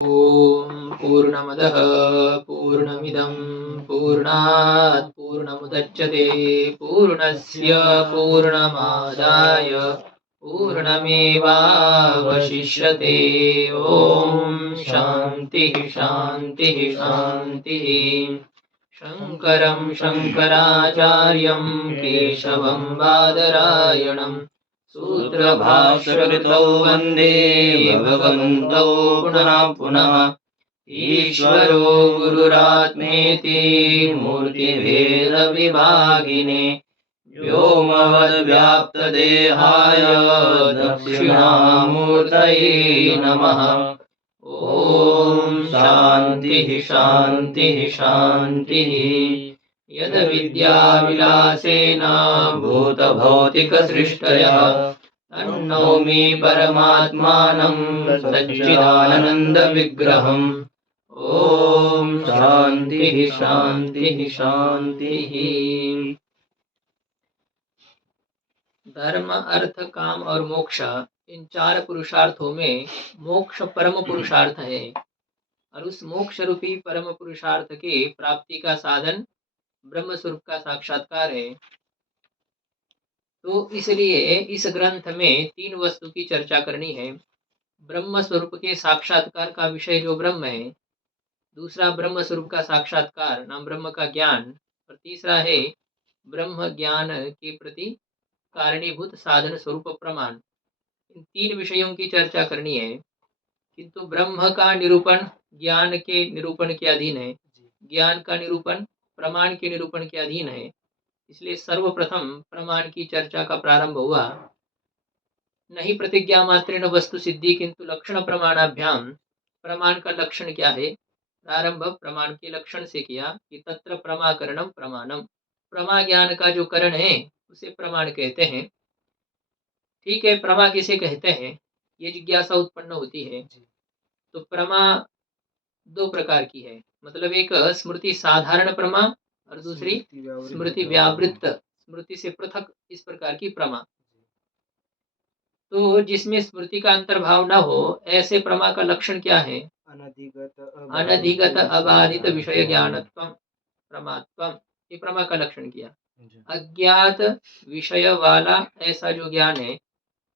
ॐ पूर्णमदः पूर्णमिदं पूर्णात् पूर्णमुदच्यते पूर्णस्य पूर्णमादाय पूर्णमेवावशिष्यते। ॐ शान्तिः शान्तिः शान्तिः। शङ्करं शङ्कराचार्यं केशवं बादरायणं सूत्रभाष्यकृतौ वन्दे भगवन्तौ पुनः पुनः। ईश्वरो गुरुरात्मेति मूर्तिभेदविभागिने व्योमवद्व्याप्तदेहाय दक्षिणामूर्तये नमः। ॐ शान्तिः शान्तिः शान्तिः। यद्विद्याविलासेन भूतभौतिकसृष्टयः तन्नौमि परमात्मानं सच्चिदानन्दविग्रहम्। ॐ शान्तिः शान्तिः शान्तिः। धर्म अर्थ काम और मोक्ष, इन चार पुरुषार्थों में मोक्ष परम पुरुषार्थ है और उस मोक्ष रूपी परम पुरुषार्थ के प्राप्ति का साधन ब्रह्म स्वरूप का साक्षात्कार है। तो इसलिए इस ग्रंथ में तीन वस्तु की चर्चा करनी है। ब्रह्म स्वरूप के साक्षात्कार का विषय जो ब्रह्म है, दूसरा ब्रह्म स्वरूप का साक्षात्कार नाम ब्रह्म का ज्ञान, और तीसरा है ब्रह्म ज्ञान के प्रति कारणीभूत साधन स्वरूप प्रमाण। इन तीन विषयों की चर्चा करनी है। किंतु ब्रह्म का निरूपण ज्ञान के निरूपण के अधीन है, ज्ञान का निरूपण प्रमाण के निरूपण के अधीन है। इसलिए सर्वप्रथम प्रमाण की चर्चा का प्रारंभ हुआ। नहीं प्रतिज्ञा मात्रेण वस्तु सिद्धि किंतु लक्षण प्रमाणाभ्याम। प्रमाण का लक्षण क्या है? प्रारंभ प्रमाण के लक्षण से किया कि तत्र प्रमाकरणम प्रमाणम। प्रमा ज्ञान का जो करण है उसे प्रमाण कहते हैं। ठीक है, प्रमा किसे कहते हैं, ये जिज्ञासा उत्पन्न होती है। तो प्रमा दो प्रकार की है, मतलब एक स्मृति साधारण प्रमा और दूसरी स्मृति व्यावृत्त, स्मृति से पृथक, इस प्रकार की प्रमा। तो जिसमें स्मृति का अंतर्भाव न हो ऐसे प्रमा का लक्षण क्या है? अनधिगत अबाधित विषय ज्ञानत्वम प्रमात्वम, ये प्रमा का लक्षण किया। अज्ञात विषय वाला ऐसा जो ज्ञान है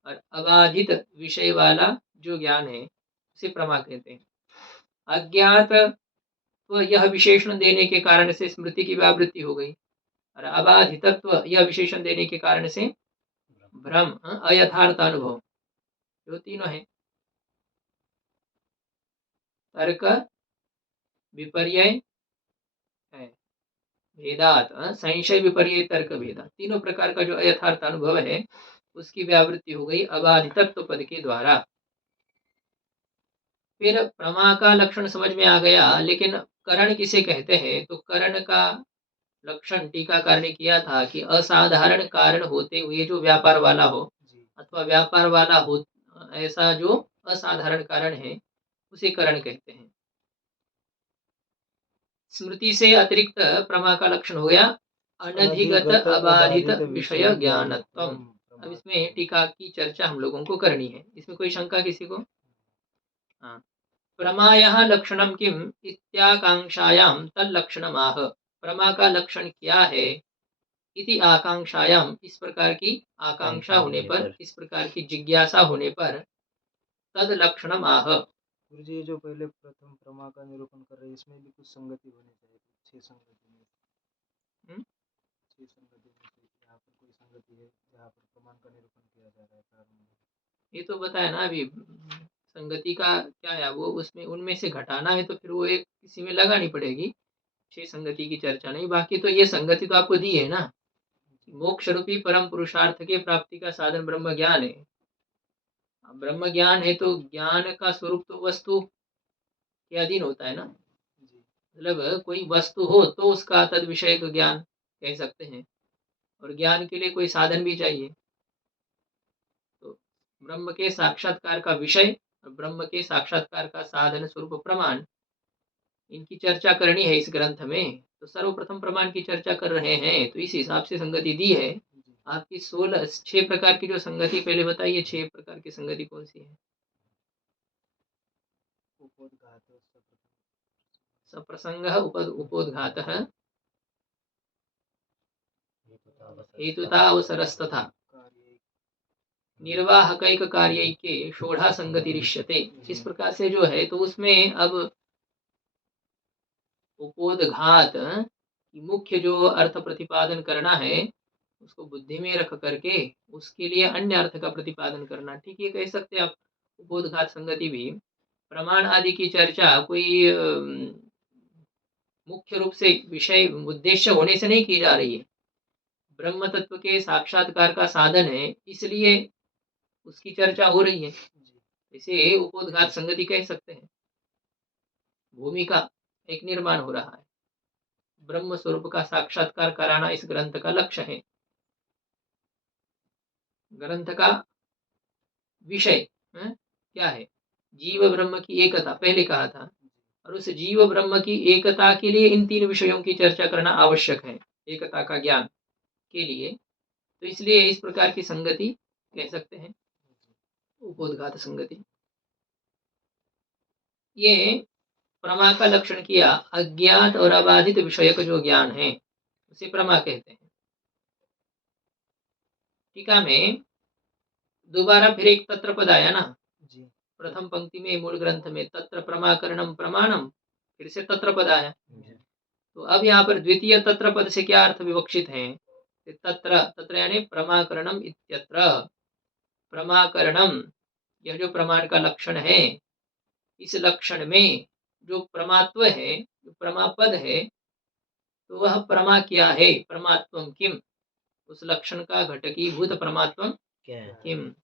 और अबाधित विषय वाला जो ज्ञान है उसे प्रमा कहते हैं। अज्ञात तो यह विशेषण देने के कारण से स्मृति की व्यावृत्ति हो गई, और अबाधितत्व यह विशेषण देने के कारण से भ्रम, अयथार्थ अनुभव, जो तीनों है। तर्क विपर्य है भेदात, संशय विपर्य तर्क भेदा, तीनों प्रकार का जो अयथार्थ अनुभव है उसकी व्यावृत्ति हो गई अबाधितत्व पद के द्वारा। फिर प्रमा का लक्षण समझ में आ गया, लेकिन करण किसे कहते हैं? तो करण का लक्षण टीकाकार ने किया था कि असाधारण कारण होते हुए जो व्यापार वाला हो, अथवा व्यापार वाला हो ऐसा जो असाधारण कारण है उसे करण कहते हैं। स्मृति से अतिरिक्त प्रमा का लक्षण हो गया अनधिगत अबाधित विषय ज्ञानत्वम। अब इसमें टीका की चर्चा हम लोगों को करनी है। इसमें कोई शंका किसी को? हाँ, प्रमायः लक्षणम किम इत्याकांक्षायाम तल्लक्षणमाह। प्रमा का लक्षण क्या है इति आकांक्षायाम, इस प्रकार की आकांक्षा होने पर, इस प्रकार की जिज्ञासा होने पर तद लक्षणम आह। गुरु जी जो पहले प्रथम प्रमा का निरूपण कर रहे हैं इसमें भी कुछ संगति होनी चाहिए। छह संगति में यहाँ पर कोई संगति है जहाँ पर प्रमाण का निरूपण किया जा रहा है प्रारंभ में। ये तो बताया ना अभी, संगति का क्या है वो, उसमें उनमें से घटाना है तो फिर वो एक किसी में लगानी पड़ेगी। छह संगति की चर्चा नहीं, बाकी तो ये संगति तो आपको दी है ना। मोक्ष रूपी परम पुरुषार्थ के प्राप्ति का साधन ब्रह्म ज्ञान है। ब्रह्म ज्ञान है तो ज्ञान का स्वरूप तो वस्तु के अधीन होता है ना। मतलब कोई वस्तु हो तो उसका तद विषय को ज्ञान कह सकते हैं, और ज्ञान के लिए कोई साधन भी चाहिए। तो ब्रह्म के साक्षात्कार का विषय और ब्रह्म के साक्षात्कार का साधन स्वरूप प्रमाण, इनकी चर्चा करनी है इस ग्रंथ में। तो सर्वप्रथम प्रमाण की चर्चा कर रहे हैं, तो इस हिसाब से संगति दी है। आपकी 6 प्रकार की जो संगति पहले बताइए, 6 प्रकार की संगति कौन सी है? उपोद्घातः सप्रसंगः उपोद्घातः हेतुता अवसरस्तथा कार्य निर्वाहकैक कार्यैके षोढ़ा संगतिरिष्यते। इस प्रकार से जो है तो उसमें अब उपोद्घात की मुख्य जो अर्थ प्रतिपादन करना है उसको बुद्धि में रख करके उसके लिए अन्य अर्थ का प्रतिपादन करना, ठीक है, कह सकते हैं आप। उपोद्घात संगति भी प्रमाण आदि की चर्चा कोई मुख्य रूप से विषय उद्देश्य होने से नहीं की जा रही है, ब्रह्म तत्व के साक्षात्कार का साधन है, इसलिए उसकी चर्चा हो रही है। इसे उपोद्घात संगति कह सकते हैं। भूमिका एक निर्माण हो रहा है, ब्रह्म स्वरूप का साक्षात्कार कराना इस ग्रंथ का लक्ष्य है। ग्रंथ का विषय क्या है? जीव ब्रह्म की एकता, पहले कहा था, और उस जीव ब्रह्म की एकता के लिए इन तीन विषयों की चर्चा करना आवश्यक है, एकता का ज्ञान के लिए। तो इसलिए इस प्रकार की संगति कह सकते हैं उपोद्घात संगति। ये प्रमा का लक्षण किया, अज्ञात और अबाधित विषयक जो ज्ञान है उसे प्रमा कहते हैं। टीका में दोबारा फिर एक तत्र पद आया ना, प्रथम पंक्ति में मूल ग्रंथ में तत्र प्रमाकरणम प्रमाणम, फिर से तत्र पद आया। तो अब यहाँ पर द्वितीय तत्र पद से क्या अर्थ विवक्षित है? तत्र यानी प्रमाकरणम इत्यत्र। प्रमाकरणम यह जो प्रमाण का लक्षण है, इस लक्षण में जो प्रमात्व है, जो प्रमापद है, तो वह प्रमा क्या है? प्रमात्वम किम, उस लक्षण का घटकीभूत प्रमात्वम किम।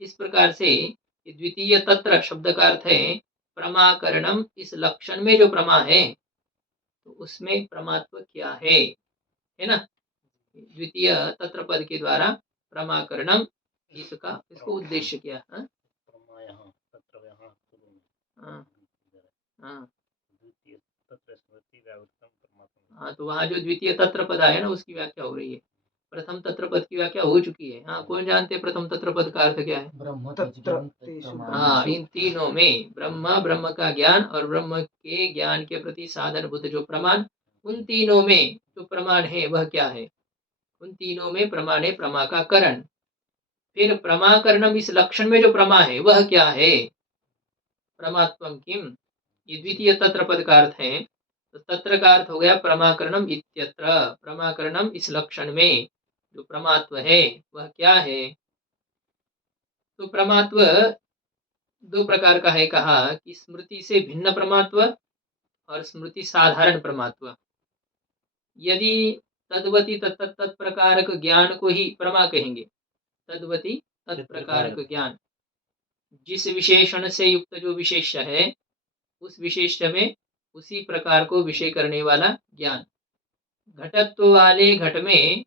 इस प्रकार से द्वितीय तत्र शब्द का अर्थ है प्रमाकरणम, इस लक्षण में जो प्रमा है तो उसमें प्रमात्व क्या है ना। द्वितीय तत्र पद के द्वारा प्रमाकरणम इसको उद्देश्य किया। हाँ, तो वहाँ जो द्वितीय तत्र पद है ना उसकी व्याख्या हो रही है, प्रथम तत्र पद की व्याख्या हो चुकी है। हाँ, कौन जानते हैं प्रथम तत्र पद का अर्थ क्या है? हाँ, इन तीनों में ब्रह्म का ज्ञान और ब्रह्म के ज्ञान के प्रति साधनभूत जो प्रमाण, उन तीनों में जो प्रमाण है वह क्या है? उन तीनों में प्रमाण है प्रमा का करण। फिर प्रमाकरणम, इस लक्षण में जो प्रमा है वह क्या है? प्रमात्वम किम, ये द्वितीय तत्र पद का अर्थ है। तो तत्र का अर्थ हो गया प्रमाकरणम इत्यत्र, प्रमाकरणम इस लक्षण में जो प्रमात्व है वह क्या है? तो प्रमात्व दो प्रकार का है, कहा कि स्मृति से भिन्न प्रमात्व और स्मृति साधारण प्रमात्व। यदि तद्वती तत्प्रकारक ज्ञान को ही प्रमा कहेंगे, तद्वती तत्प्रकारक ज्ञान, जिस विशेषण से युक्त जो विशेष्य है उस विशेष्य में उसी प्रकार को विषय करने वाला ज्ञान। घटत्व वाले घट में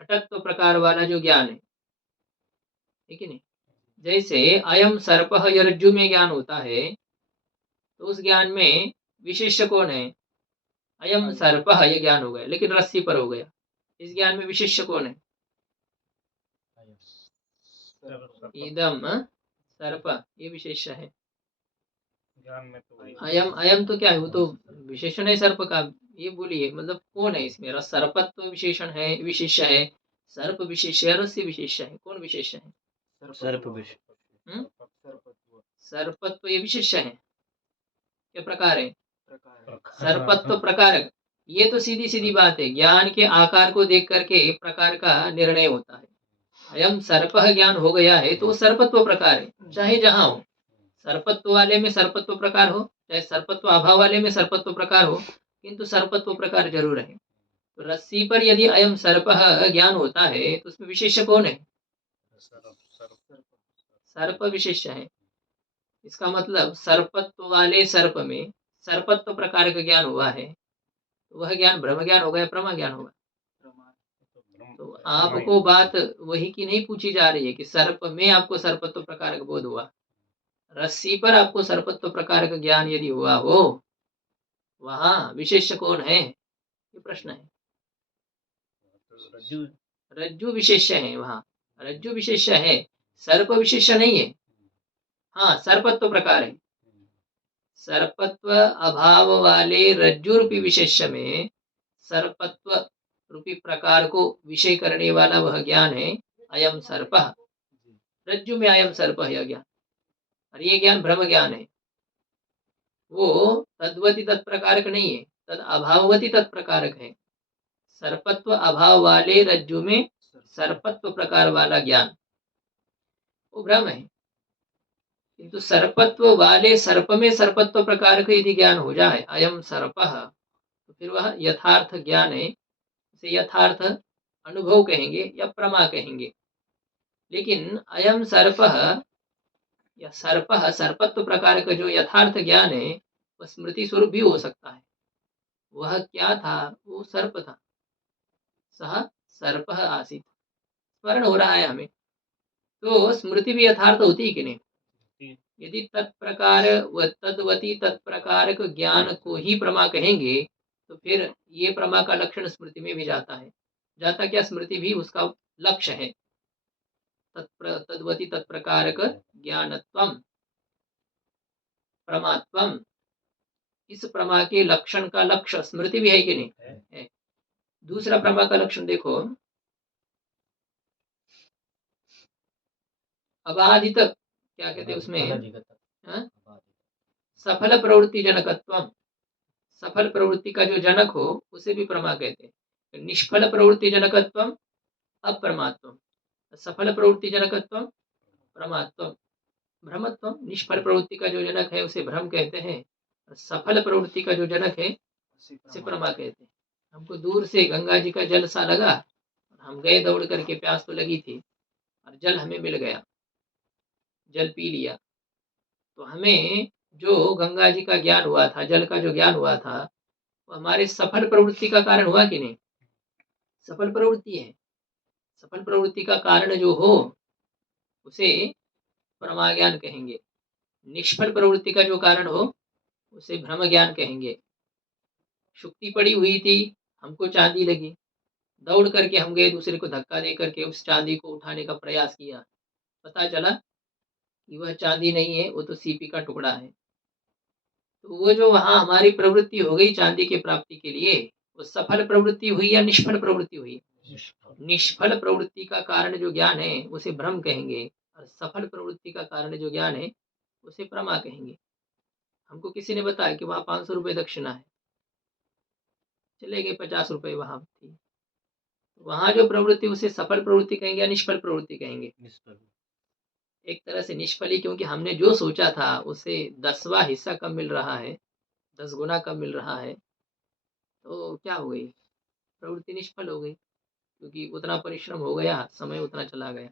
घटत्व प्रकार वाला जो ज्ञान है, ठीक है नहीं? जैसे अयम सर्प रज्जु में ज्ञान होता है तो उस ज्ञान में विशेष्य कौन है? अयम सर्प, ये ज्ञान हो गया, लेकिन रस्सी पर हो गया। इस ज्ञान में विशेष्य कौन है? इदम सर्प, ये विशेष्य है। अयम तो क्या है? वो तो विशेषण है सर्प का। ये बोलिए मतलब कौन है इसमें? सर्पत्व विशेषण है, विशेष्य है, सर्प विशेष्य है, रस्सी विशेष्य है। कौन विशेष्य है? सर्पत्व ये विशेष्य है, क्या प्रकार है? सर्पत्व प्रकार, ये तो सीधी सीधी बात है, ज्ञान के आकार को देख करके प्रकार का निर्णय होता है। अयम सर्प ज्ञान हो गया है तो वो सर्पत्व प्रकार है, चाहे जहां हो। सर्पत्व वाले में सर्पत्व प्रकार हो, चाहे सर्पत्व अभाव वाले में सर्पत्व प्रकार हो, किंतु सर्पत्व प्रकार जरूर है। तो रस्सी पर यदि अयम सर्प ज्ञान होता है तो उसमें विशेष्य कौन है? सर्प विशेष्य है। इसका मतलब सर्पत्व वाले सर्प में सर्पत्व प्रकार का ज्ञान हुआ है, तो वह ज्ञान ब्रह्म ज्ञान होगा या प्रमा ज्ञान होगा? तो आपको बात वही की नहीं पूछी जा रही है कि सर्प में आपको सर्पत्व प्रकार का बोध हुआ, रस्सी पर आपको सर्पत्व प्रकार का ज्ञान यदि हुआ हो, वहां विशेष्य कौन है? ये प्रश्न है। रज्जु विशेष्य है, वहां रज्जु विशेष्य है, सर्प विशेष्य नहीं है। हाँ, सर्पत्व प्रकार है, सर्पत्व अभाव वाले रज्जु रूपी विशेष्य में सर्पत्व रूपी प्रकार को विषय करने वाला वह ज्ञान है अयम सर्प। रज्जु में अयम सर्प है यह ज्ञान, और ये ज्ञान ब्रह्म ज्ञान है। वो तद्वती तत्प्रकारक नहीं है, तद अभाववती तत्प्रकारक है। सर्पत्व अभाव वाले रज्जु में सर्पत्व प्रकार वाला ज्ञान वो ब्रह्म है। किंतु सर्पत्व वाले सर्प में सर्पत्व प्रकार का यदि ज्ञान हो जाए अयम सर्प, तो फिर वह यथार्थ ज्ञान है, उसे यथार्थ अनुभव कहेंगे या प्रमा कहेंगे। लेकिन अयम सर्प या सर्पत्व प्रकार का जो यथार्थ ज्ञान है वह स्मृति स्वरूप भी हो सकता है। वह क्या था? वो सर्प था। सह सर्प आसीत, स्मरण हो रहा है हमें। तो स्मृति भी यथार्थ होती है कि नहीं? यदि तत्प्रकार व तद्वती तत्प्रकारक ज्ञान को ही प्रमा कहेंगे तो फिर ये प्रमा का लक्षण स्मृति में भी जाता है। जाता क्या? स्मृति भी उसका लक्ष्य है। तद्वती तत्प्रकारक ज्ञानत्वम प्रमात्वम, इस प्रमा के लक्षण का लक्ष्य स्मृति भी है कि नहीं? है। दूसरा प्रमा का लक्षण देखो, अबाधित, क्या कहते हैं उसमें? हाँ? सफल प्रवृत्ति जनकत्वम, सफल प्रवृत्ति का जो जनक हो उसे भी प्रमा कहते हैं। निष्फल प्रवृत्ति जनकत्वम अप्रमात्वम, सफल प्रवृत्ति जनकत्वम प्रमात्वम, भ्रमत्वम। निष्फल प्रवृत्ति का जो जनक है उसे भ्रम कहते हैं, सफल प्रवृत्ति का जो जनक है उसे प्रमा कहते हैं। हमको दूर से गंगा जी का जल सा लगा, हम गए दौड़ करके, प्यास तो लगी थी और जल हमें मिल गया, जल पी लिया, तो हमें जो गंगा जी का ज्ञान हुआ था, जल का जो ज्ञान हुआ था, वो हमारे सफल प्रवृत्ति का कारण हुआ कि नहीं? सफल प्रवृत्ति है। सफल प्रवृत्ति का कारण जो हो उसे प्रमा ज्ञान कहेंगे। निष्फल प्रवृत्ति का जो कारण हो उसे भ्रम ज्ञान कहेंगे। शुक्ति पड़ी हुई थी, हमको चांदी लगी, दौड़ करके हम गए, दूसरे को धक्का दे करके उस चांदी को उठाने का प्रयास किया, पता चला कि वह चांदी नहीं है, वो तो सीपी का टुकड़ा है। तो वो जो वहां हमारी प्रवृत्ति हो गई चांदी की प्राप्ति के लिए, वो सफल प्रवृत्ति हुई या निष्फल प्रवृत्ति हुई? निष्फल प्रवृत्ति का कारण जो ज्ञान है उसे भ्रम कहेंगे, और सफल प्रवृत्ति का कारण जो ज्ञान है उसे प्रमा कहेंगे। हमको किसी ने बताया कि वहां 500 रुपये दक्षिणा है, चले गए, 50 रुपये वहां थी, वहां जो प्रवृत्ति उसे सफल प्रवृत्ति कहेंगे या निष्फल प्रवृत्ति कहेंगे? एक तरह से निष्फल ही, क्योंकि हमने जो सोचा था उसे 10वां हिस्सा कम मिल रहा है, 10 गुना कम मिल रहा है, तो क्या हो गई? प्रवृत्ति निष्फल हो गई, क्योंकि उतना परिश्रम हो गया, समय उतना चला गया।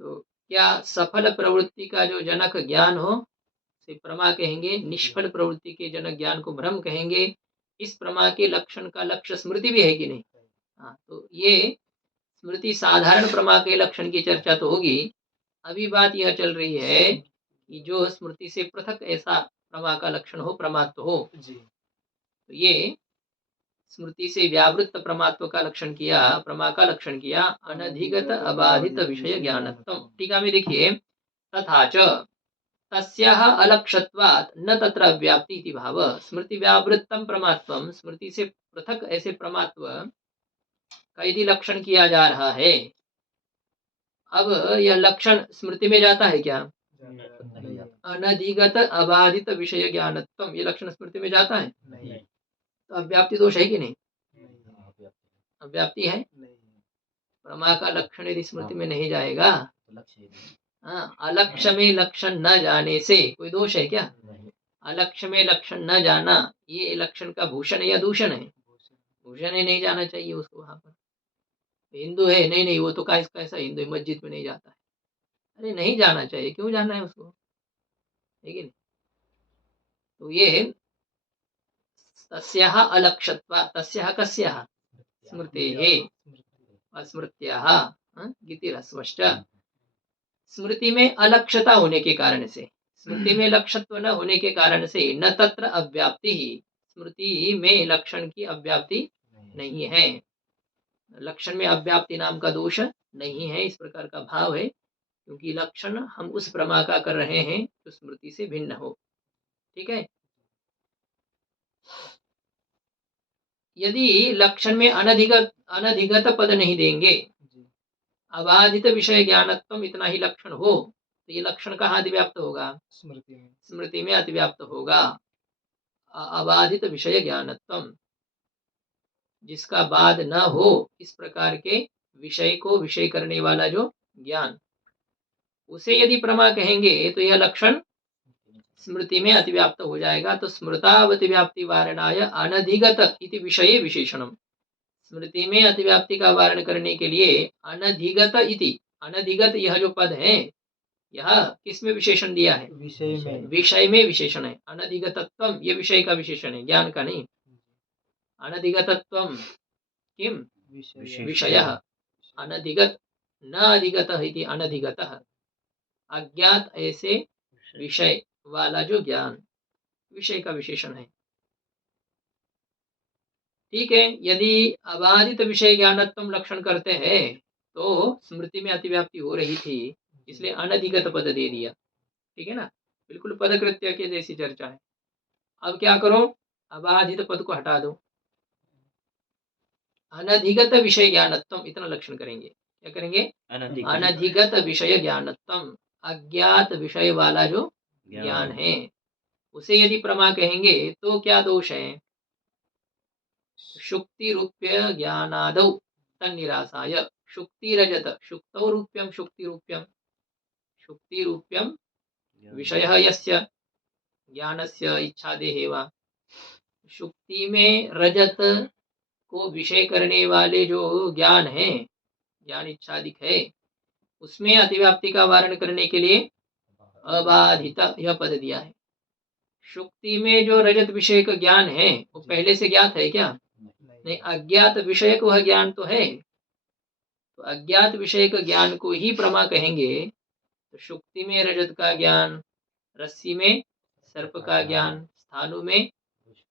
तो क्या सफल प्रवृत्ति का जो जनक ज्ञान हो उसे प्रमा कहेंगे, निष्फल प्रवृत्ति के जनक ज्ञान को भ्रम कहेंगे। इस प्रमा के लक्षण का लक्ष्य स्मृति भी है कि नहीं? हाँ, तो ये स्मृति साधारण प्रमा के लक्षण की चर्चा तो होगी। अभी बात यह चल रही है कि जो स्मृति से पृथक ऐसा प्रमा का लक्षण हो, प्रमात्व हो, तो ये स्मृति से व्यावृत्त प्रमात्व का लक्षण किया, प्रमा का लक्षण किया, अनधिगत अबाधित विषय ज्ञानत्वम। टीका में देखिए, तथा च तस्याः अलक्षत्वात् न तत्र व्याप्ति इति भाव। स्मृति व्यावृत्तम प्रमात्वम, स्मृति से पृथक ऐसे प्रमात्व का यदि लक्षण किया जा रहा है, अब यह लक्षण स्मृति में जाता है क्या? अनधिगत अबाधित विषय ज्ञानत्वम, ये लक्षण स्मृति में जाता है? नहीं। तो अव्याप्ति दोष है कि नहीं? अव्याप्ति है। प्रमा का लक्षण यदि स्मृति में नहीं जाएगा, अलक्ष्य में लक्षण न जाने से कोई दोष है क्या? अलक्ष्य में लक्षण न जाना ये लक्षण का भूषण है या दूषण है? भूषण है, नहीं जाना चाहिए उसको। वहां पर हिंदू है, नहीं नहीं वो तो कैसा हिंदू है, मस्जिद में नहीं जाता है, अरे नहीं जाना चाहिए, क्यों जाना है उसको, है कि नहीं? तो ये तस्याः अलक्षत्वात्, तस्याः कस्याः? स्मृतेः स्मृत्याः गीतिरस्वश्च। स्मृति में अलक्षता होने के कारण से, स्मृति में लक्षत्व न होने के कारण से, न तत्र अव्याप्ति ही, स्मृति में लक्षण की अव्याप्ति नहीं है, लक्षण में अव्याप्ति नाम का दोष नहीं है, इस प्रकार का भाव है। क्योंकि लक्षण हम उस प्रमा का कर रहे हैं जो स्मृति से भिन्न हो। ठीक है। यदि लक्षण में अनधिगत पद नहीं देंगे, जी अबाधित विषय ज्ञानत्व इतना ही लक्षण हो, तो ये लक्षण कहाँ अतिव्याप्त होगा? स्मृति में। स्मृति में अतिव्याप्त होगा। अबाधित विषय ज्ञानत्व, जिसका बाद न हो इस प्रकार के विषय को विषय करने वाला जो ज्ञान, उसे यदि प्रमा कहेंगे तो यह लक्षण स्मृति में अतिव्याप्त हो जाएगा। तो स्मृतावति व्याप्ति वारणाय अनधिगत इति विषय विशेषणम, स्मृति में अतिव्याप्ति का वारण करने के लिए अनधिगत इति, अनधिगत यह जो पद है यह किस में विशेषण दिया है? विषय में। विषय में विशेषण है। अनधिगतत्वम ये विषय का विशेषण है, ज्ञान का नहीं। अनधिगतत्वम किम? विषयः। अनधिगत न अधिगतः इति अनधिगतः, अज्ञात ऐसे विषय वाला जो ज्ञान, विषय का विशेषण है। ठीक है। यदि अबाधित विषय ज्ञानत्व लक्षण करते हैं तो स्मृति में अतिव्याप्ति हो रही थी, इसलिए अनधिगत पद दे दिया। ठीक है ना, बिल्कुल पदकृत्य के जैसी चर्चा है। अब क्या करो, अबाधित पद को हटा दो, अनधिगत विषय ज्ञानत्व इतना लक्षण करेंगे। क्या करेंगे? अनधिगत विषय ज्ञानत्व, अज्ञात विषय वाला जो ज्ञान है उसे यदि प्रमा कहेंगे तो क्या दोष है? शुक्ति रूप्य ज्ञानादौ तन्निरासाय, शुक्ति रजत शुक्तौ रूप्यम शुक्ति रूप्यम, शुक्ति रूप्यम विषयः यस्य ज्ञानस्य इच्छादेः वा, शुक्ति में रजत को विषय करने वाले जो ज्ञान है, ज्ञान इच्छादिक है, उसमें अतिव्याप्ति का वारण करने के लिए अबाधित यह पद दिया है। शुक्ति में जो रजत विषय का ज्ञान है वो पहले से ज्ञात है क्या? नहीं, अज्ञात विषय वह ज्ञान तो है। तो अज्ञात विषय का ज्ञान को ही प्रमा कहेंगे। तो शुक्ति में रजत का ज्ञान, रस्सी में सर्प का ज्ञान, स्थानु में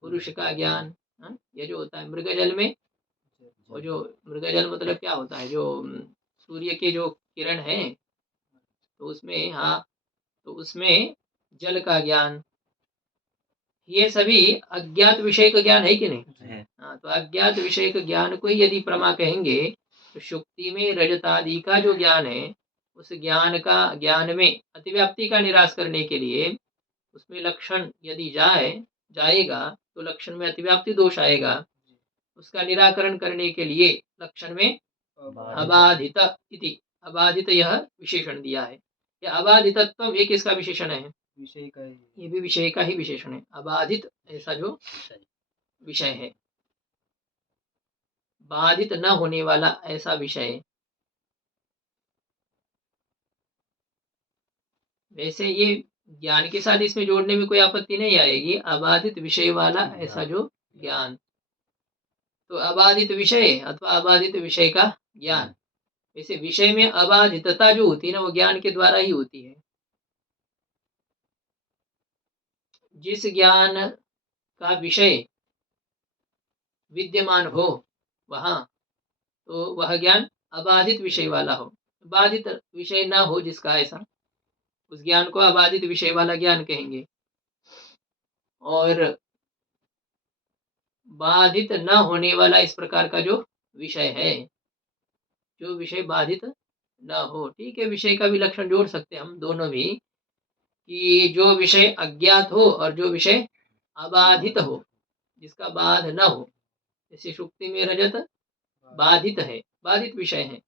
पुरुष का ज्ञान, ये जो होता है मृगजल में, वो जो मृगजल मतलब क्या होता है, जो सूर्य के जो किरण है तो उसमें, हाँ, तो उसमें जल का ज्ञान, ये सभी अज्ञात विषय का ज्ञान है कि नहीं? हाँ, तो अज्ञात विषय का ज्ञान को ही यदि प्रमा कहेंगे तो शुक्ति में रजतादि का जो ज्ञान है उस ज्ञान में अतिव्याप्ति का निराश करने के लिए उसमें लक्षण यदि जाएगा तो लक्षण में अतिव्याप्ति दोष आएगा। उसका निराकरण करने के लिए लक्षण में अबाधित इति, अबाधित यह विशेषण दिया है। यह अबाधितत्व ये किसका विशेषण है? विषय का ही। ये भी विषय का ही विशेषण है। अबाधित ऐसा जो विषय है, बाधित न होने वाला ऐसा विषय। वैसे ये ज्ञान के साथ इसमें जोड़ने में कोई आपत्ति नहीं आएगी, अबाधित विषय वाला ऐसा जो ज्ञान। तो अबाधित विषय अथवा अबाधित विषय का ज्ञान, वैसे विषय में अबाधितता जो होती है ना वो ज्ञान के द्वारा ही होती है। जिस ज्ञान का विषय विद्यमान हो वहां, तो वह ज्ञान अबाधित विषय वाला हो। बाधित विषय ना हो जिसका, ऐसा उस ज्ञान को अबाधित विषय वाला ज्ञान कहेंगे। और बाधित न होने वाला इस प्रकार का जो विषय है, जो विषय बाधित न हो। ठीक है, विषय का भी लक्षण जोड़ सकते हैं हम दोनों भी, कि जो विषय अज्ञात हो और जो विषय अबाधित हो, जिसका बाध न हो। जैसे शुक्ति में रजत बाधित है, बाधित विषय है।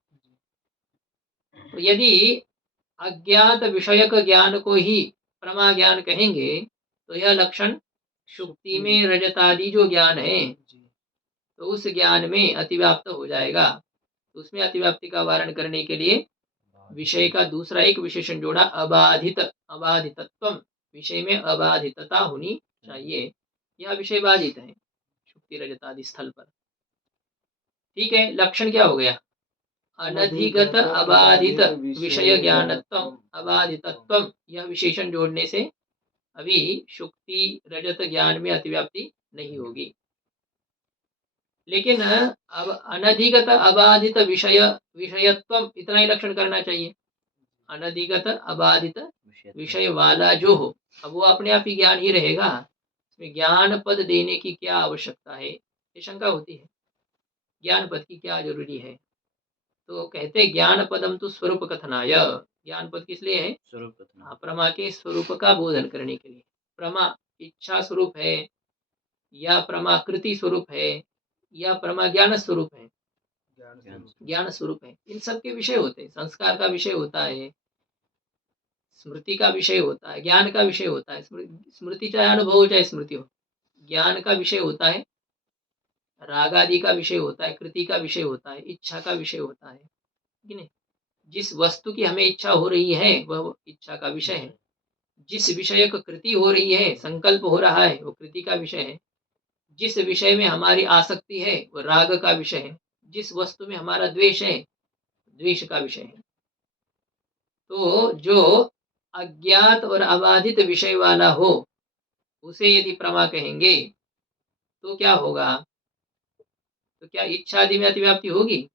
तो यदि अज्ञात विषयक ज्ञान को ही प्रमा ज्ञान कहेंगे तो यह लक्षण शुक्ति में रजतादि जो ज्ञान है तो उस ज्ञान में अतिव्याप्त हो जाएगा। तो उसमें अतिव्याप्ति का वारण करने के लिए विषय का दूसरा एक विशेषण जोड़ा, अबाधित, अबाधितत्व, विषय में अबाधितता होनी चाहिए। यह विषय बाधित है शुक्ति रजतादि स्थल पर। ठीक है, लक्षण क्या हो गया? अनधिगत अबाधित विषय ज्ञानत्व, अबाधितत्व, यह विशेषण जोड़ने से अभी शुक्ति रजत ज्ञान में अतिव्याप्ति नहीं होगी। लेकिन अब अनधिगत अबाधित विषयत्व इतना ही लक्षण करना चाहिए। अनधिगत अबाधित विषय वाला जो हो, अब वो अपने आप ही ज्ञान ही रहेगा, इसमें ज्ञान पद देने की क्या आवश्यकता है, ये शंका होती है। ज्ञान पद की क्या जरूरी है? तो कहते हैं ज्ञान पदम तो स्वरूप कथनाय, ज्ञान पद किस लिए है? स्वरूप कथन। प्रमा के स्वरूप का बोधन करने के लिए। प्रमा इच्छा स्वरूप है, या प्रमा कृति स्वरूप है, या प्रमा ज्ञान स्वरूप है? ज्ञान स्वरूप है। इन सब के विषय होते हैं, संस्कार का विषय होता है, स्मृति का विषय होता है, ज्ञान का विषय होता है। स्मृति चाहे अनुभव हो चाहे स्मृति हो, ज्ञान का विषय होता है, राग आदि का विषय होता है, कृति का विषय होता है, इच्छा का विषय होता है कि नहीं? जिस वस्तु की हमें इच्छा हो रही है वह इच्छा का विषय है, जिस विषय को कृति हो रही है, संकल्प हो रहा है, वो कृति का विषय है, जिस विषय में हमारी आसक्ति है वो राग का विषय है, जिस वस्तु में हमारा द्वेष है द्वेष का विषय है। तो जो अज्ञात और अबाधित विषय वाला हो उसे यदि प्रमा कहेंगे तो क्या होगा? तो क्या इच्छा आदि में अतिव्याप्ति होगी?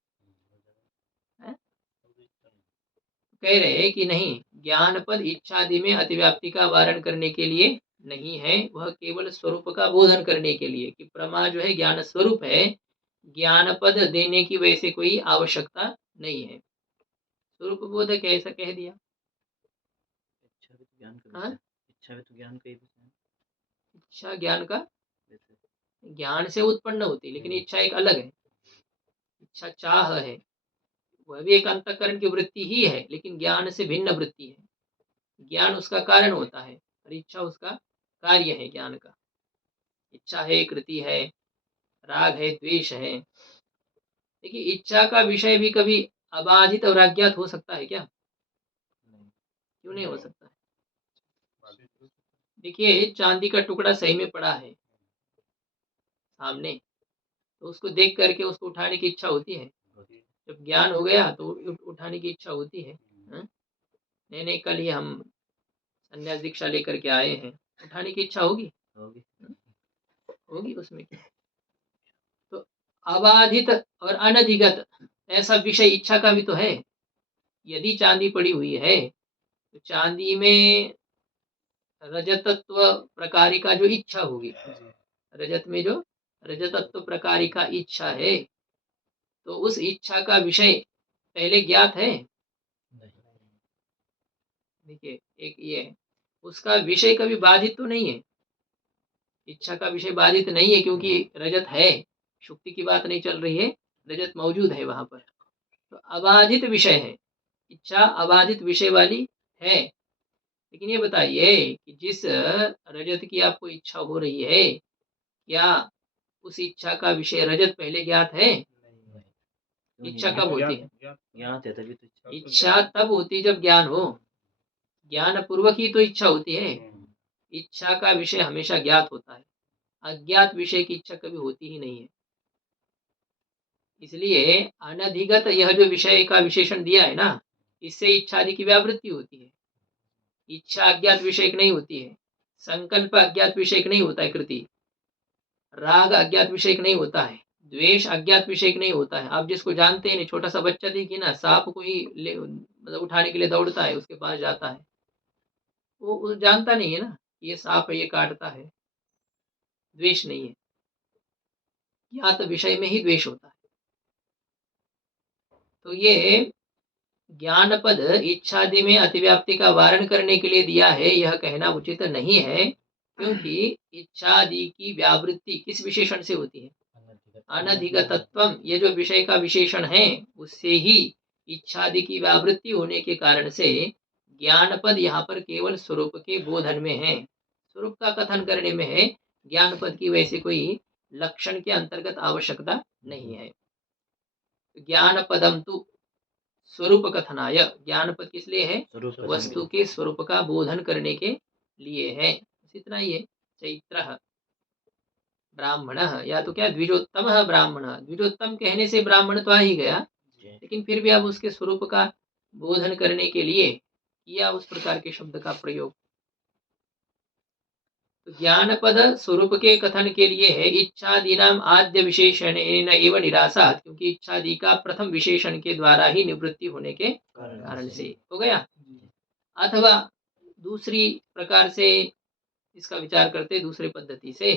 कह रहे हैं कि नहीं, ज्ञान पद इच्छा आदि में अतिव्याप्ति का वारण करने के लिए नहीं है, वह केवल स्वरूप का बोधन करने के लिए, कि प्रमा जो है ज्ञान स्वरूप है, ज्ञान पद देने की वैसे कोई आवश्यकता नहीं है। स्वरूप बोधक ऐसा कह दिया। इच्छा भी तो ज्ञान का हाँ? विषय, इच्छा भी तो ज्ञान का ही विषय है। इच्छा ज्ञान का वैसे ज्ञान से उत्पन्न होती है, लेकिन इच्छा एक अलग है। इच्छा चाह है, वह भी एक अंतःकरण की वृत्ति ही है, लेकिन ज्ञान से भिन्न वृत्ति है। ज्ञान उसका कारण होता है और इच्छा उसका कार्य है ज्ञान का। इच्छा है, कृति है, राग है, द्वेष है। देखिए इच्छा का विषय भी कभी अबाधित और अज्ञात हो सकता है क्या? क्यों नहीं हो सकता है? देखिए चांदी का टुकड़ा सही में पड़ा है सामने, तो उसको देख करके उसको उठाने की इच्छा होती है। जब ज्ञान हो गया तो उठाने की इच्छा होती है। हाँ? नहीं नहीं, कल ही हम संन्यास दीक्षा लेकर के आए हैं, उठाने की इच्छा होगी? होगी उसमें क्या? तो अबाधित और अनधिगत ऐसा विषय इच्छा का भी तो है। यदि चांदी पड़ी हुई है तो चांदी में रजतत्व प्रकारिका जो इच्छा होगी, रजत में जो रजतत्व प्रकारिका इच्छा है, तो उस इच्छा का विषय पहले ज्ञात है। देखिए एक ये है, उसका विषय कभी बाधित तो नहीं है, इच्छा का विषय बाधित नहीं है, क्योंकि रजत है, शुक्ति की बात नहीं चल रही है, रजत मौजूद है वहां पर, तो अबाधित विषय है, इच्छा अबाधित विषय वाली है। लेकिन ये बताइए कि जिस रजत की आपको इच्छा हो रही है, क्या उस इच्छा का विषय रजत पहले ज्ञात है? इच्छा कब होती है? ज्ञात है तभी तो इच्छा तब होती जब ज्ञान हो, ज्ञान पूर्वक ही तो इच्छा होती है। इच्छा का विषय हमेशा ज्ञात होता है, अज्ञात विषय की इच्छा कभी होती ही नहीं है। इसलिए अनधिगत यह जो विषय का विशेषण दिया है ना, इससे इच्छा आदि की व्यावृत्ति होती है। इच्छा अज्ञात विषय नहीं होती है, संकल्प अज्ञात विषय नहीं होता है, कृति राग अज्ञात विषय नहीं होता है, द्वेष अज्ञात विषय नहीं होता है। आप जिसको जानते हैं नहीं, छोटा सा बच्चा देखिए ना, सांप को ही मतलब उठाने के लिए दौड़ता है, उसके पास जाता है, वो जानता नहीं है ना ये सांप है, ये काटता है, द्वेष नहीं है, ज्ञात विषय में ही द्वेष होता है। तो ये ज्ञान पद इच्छादि में अतिव्याप्ति का वारण करने के लिए दिया है, यह कहना उचित नहीं है, क्योंकि इच्छादि की व्यावृत्ति किस विशेषण से होती है? अनधिगतत्वम, ये जो विषय का विशेषण है उससे ही इच्छादि की व्यावृत्ति होने के कारण से ज्ञान पद यहाँ पर केवल स्वरूप के बोधन में है, स्वरूप का कथन करने में है। ज्ञान पद की वैसे कोई लक्षण के अंतर्गत आवश्यकता नहीं है। ज्ञान पदम तु स्वरूप कथनाय, ज्ञान पद किस लिए है? वस्तु के स्वरूप का बोधन करने के लिए है। इतना ही है। चैत्र ब्राह्मण, या तो क्या द्विजोत्तम ब्राह्मण, द्विजोत्तम कहने से ब्राह्मण तो आ ही गया, लेकिन फिर भी अब उसके स्वरूप का बोधन करने के लिए किया उस प्रकार के शब्द का प्रयोग। तो ज्ञान पद स्वरूप के कथन के लिए है, इच्छादि नाम आद्य विशेषण एवं निराशा, क्योंकि इच्छादि का प्रथम विशेषण के द्वारा ही निवृत्ति होने के कारण से हो गया। अथवा दूसरी प्रकार से इसका विचार करते दूसरे पद्धति से,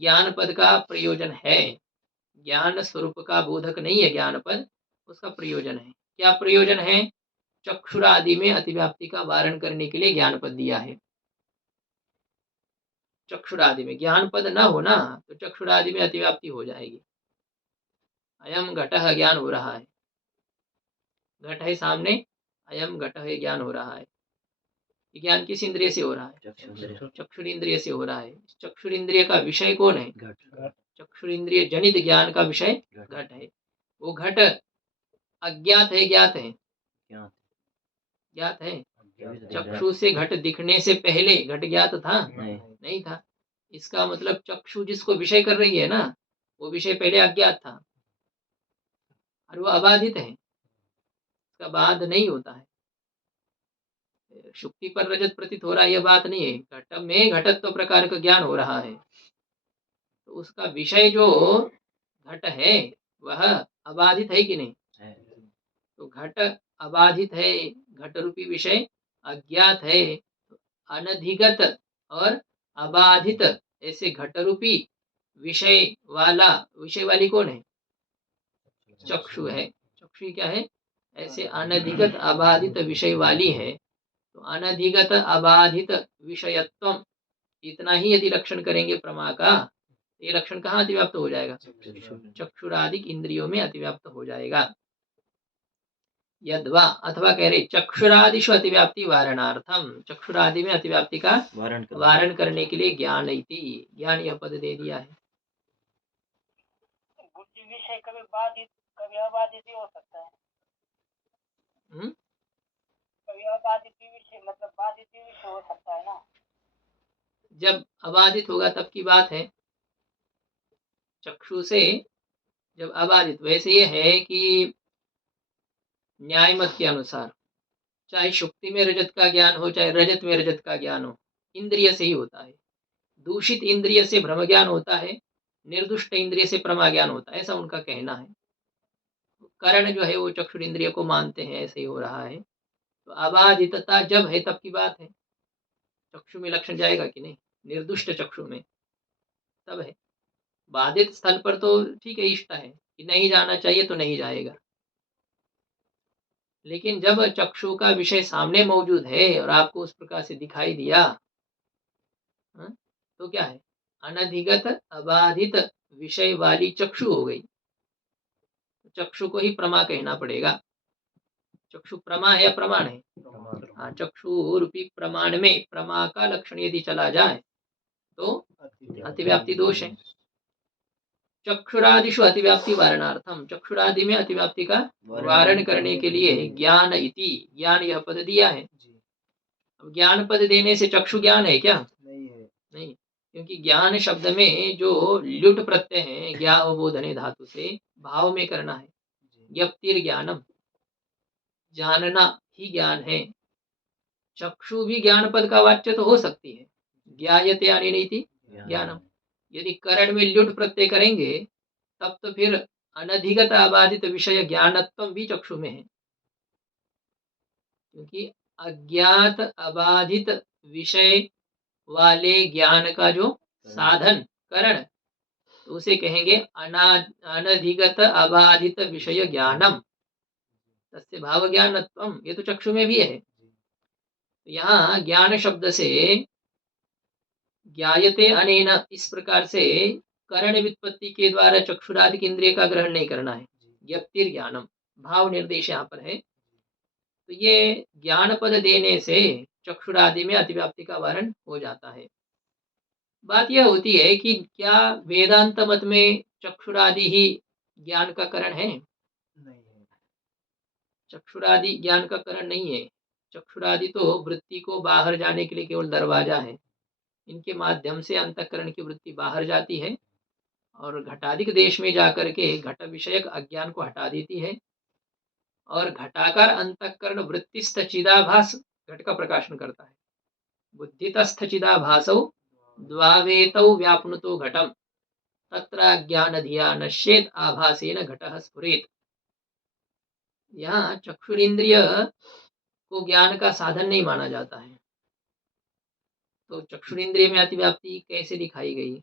ज्ञान पद का प्रयोजन है, ज्ञान स्वरूप का बोधक नहीं है ज्ञान पद, उसका प्रयोजन है। क्या प्रयोजन है? चक्षुरादि में अतिव्याप्ति का वारण करने के लिए ज्ञान पद दिया है। चक्षुरादि में ज्ञान पद न हो ना तो चक्षुरादि में अतिव्याप्ति हो जाएगी। अयम घटः ज्ञान हो रहा है, घट है सामने, अयम घट है ज्ञान हो रहा है। ज्ञान किस इंद्रिय से हो रहा है? चक्षुरिंद्रिय से हो रहा है। चक्षुरिंद्रिय का विषय कौन है? घट। चक्षुरिंद्रिय जनित ज्ञान का विषय घट है। वो घट अज्ञात है ज्ञात है? ज्ञात है। चक्षु से घट दिखने से पहले घट ज्ञात था? नहीं था। इसका मतलब चक्षु जिसको विषय कर रही है ना, वो विषय पहले अज्ञात था और वो अबाधित है, इसका बाध नहीं होता है। शुक्ति पर रजत प्रतीत हो रहा है, यह बात नहीं है। घट में घटत्व प्रकार का ज्ञान हो रहा है, तो उसका विषय जो घट है वह अबाधित है कि नहीं? तो घट अबाधित है, घट रूपी विषय अज्ञात है, अनधिगत और अबाधित ऐसे घट रूपी विषय वाली कौन है? चक्षु है। चक्षु क्या है? ऐसे अनधिगत अबाधित विषय वाली है। तो अनधिगत अबाधित विषयत्व, इतना ही यदि लक्षण करेंगे प्रमा का, ये लक्षण कहाँ अतिव्याप्त हो जाएगा? चक्षुरादिक इंद्रियों में अतिव्याप्त हो जाएगा। यद्वा अथवा कह रहे चक्षुरादिषु अतिव्याप्ति वारणार्थम, चक्षुरादि में अतिव्याप्ति का वारण करने के लिए ज्ञान इति, ज्ञान यह पद दे दिया है। बुद्धि विषय कभी बाधित कभी अबाधित ही हो सकता है। कभी अबाधित विषय मतलब बाधित विषय हो सकता है ना। जब अबाधित होगा तब की बात है। चक्षु से जब अबाधित, वैसे ये है कि न्याय मत के अनुसार चाहे शुक्ति में रजत का ज्ञान हो चाहे रजत में रजत का ज्ञान हो, इंद्रिय से ही होता है। दूषित इंद्रिय से भ्रम ज्ञान होता है, निर्दुष्ट इंद्रिय से प्रमा ज्ञान होता है, ऐसा उनका कहना है। कारण जो है वो चक्षु इंद्रिय को मानते हैं, ऐसे ही हो रहा है। तो अबाधितता जब है तब की बात है। चक्षु में लक्षण जाएगा कि नहीं? निर्दुष्ट चक्षु में तब है। बाधित स्थल पर तो ठीक है, इष्ट है कि नहीं जाना चाहिए तो नहीं जाएगा। लेकिन जब चक्षु का विषय सामने मौजूद है और आपको उस प्रकार से दिखाई दिया, तो क्या है? अनधिगत अबाधित विषय वाली चक्षु हो गई। चक्षु को ही प्रमा कहना पड़ेगा। चक्षु प्रमा है या प्रमाण है? हाँ, चक्षु रूपी प्रमाण में प्रमा का लक्षण यदि चला जाए तो अतिव्याप्ति दोष है। चक्षुरादिषु अतिव्याप्ति वारणार्थम, चक्षुरादि में अतिव्याप्ति का वारण करने के लिए ज्ञान इति, ज्ञान यह पद दिया है। अब ज्ञान पद देने से चक्षु ज्ञान है क्या? नहीं, क्योंकि ज्ञान शब्द में जो ल्युट प्रत्यय है, ज्ञा अवबोधने धातु से भाव में करना है। ज्ञप्तिर ज्ञानम, जानना ही ज्ञान है। चक्षु भी ज्ञान पद का वाच्य तो हो सकती है, ज्ञायते अनेनेति ज्ञानम। यदि करण में ल्युट प्रत्यय करेंगे तब तो फिर अनधिगत अबाधित विषय ज्ञानत्व भी चक्षु में है, क्योंकि अज्ञात अबाधित विषय वाले ज्ञान का जो साधन करण, तो उसे कहेंगे अनधिगत अबाधित विषय ज्ञानम, तस्य भाव ज्ञानत्वम। ये तो चक्षु में भी है। यहाँ ज्ञान शब्द से ज्ञायते अनेन, इस प्रकार से करण व्युत्पत्ति के द्वारा चक्षुरादि इंद्रिय का ग्रहण नहीं करना है। ज्ञप्तिर ज्ञानम, भाव निर्देश यहाँ पर है। तो ये ज्ञान पद देने से चक्षुरादि में अतिव्याप्ति का वारण हो जाता है। बात यह होती है कि क्या वेदांत मत में चक्षुरादि ही ज्ञान का करण है? नहीं, चक्षुरादि ज्ञान का करण नहीं है। चक्षुरादि तो वृत्ति को बाहर जाने के लिए केवल दरवाजा है। इनके माध्यम से अंतःकरण की वृत्ति बाहर जाती है और घटादिक देश में जाकर के घट विषयक अज्ञान को हटा देती है, और घटाकार अंतःकरण वृत्तिस्थ चिदाभास घट का प्रकाशन करता है। बुद्धितस्थ चिदाभासौ द्वावेतौ व्याप्नुतो घटम तत्र ज्ञान धिया नश्येत आभासेन घटः स्फुरेत। यहाँ चक्षुरिंद्रिय को ज्ञान का साधन नहीं माना जाता है। तो चक्षुरेंद्रिय में अतिव्याप्ति कैसे दिखाई गई?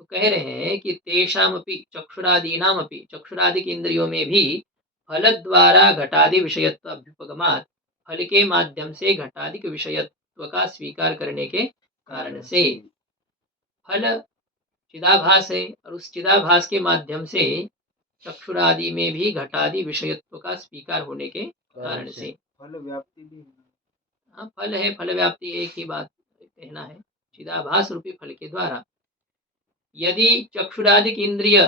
तो कह रहे हैं कि तेषामपि चक्षुरादीनामपि चक्षुरादिक इंद्रियों में भी फल द्वारा घटादि विषयत्व अभ्युपगमात फल के माध्यम से घटादिक विषयत्व का स्वीकार करने के कारण से फल चिदाभास है और उस चिदाभास के माध्यम से चक्षुरादि में भी घटादि विषयत्व का स्वीकार होने के कारण से फल व्याप्ति भी होना। हाँ, फल है, फल व्याप्ति एक ही बात कहना है। चिदाभास रूपी फल के द्वारा यदि चक्षुरादिक इंद्रिय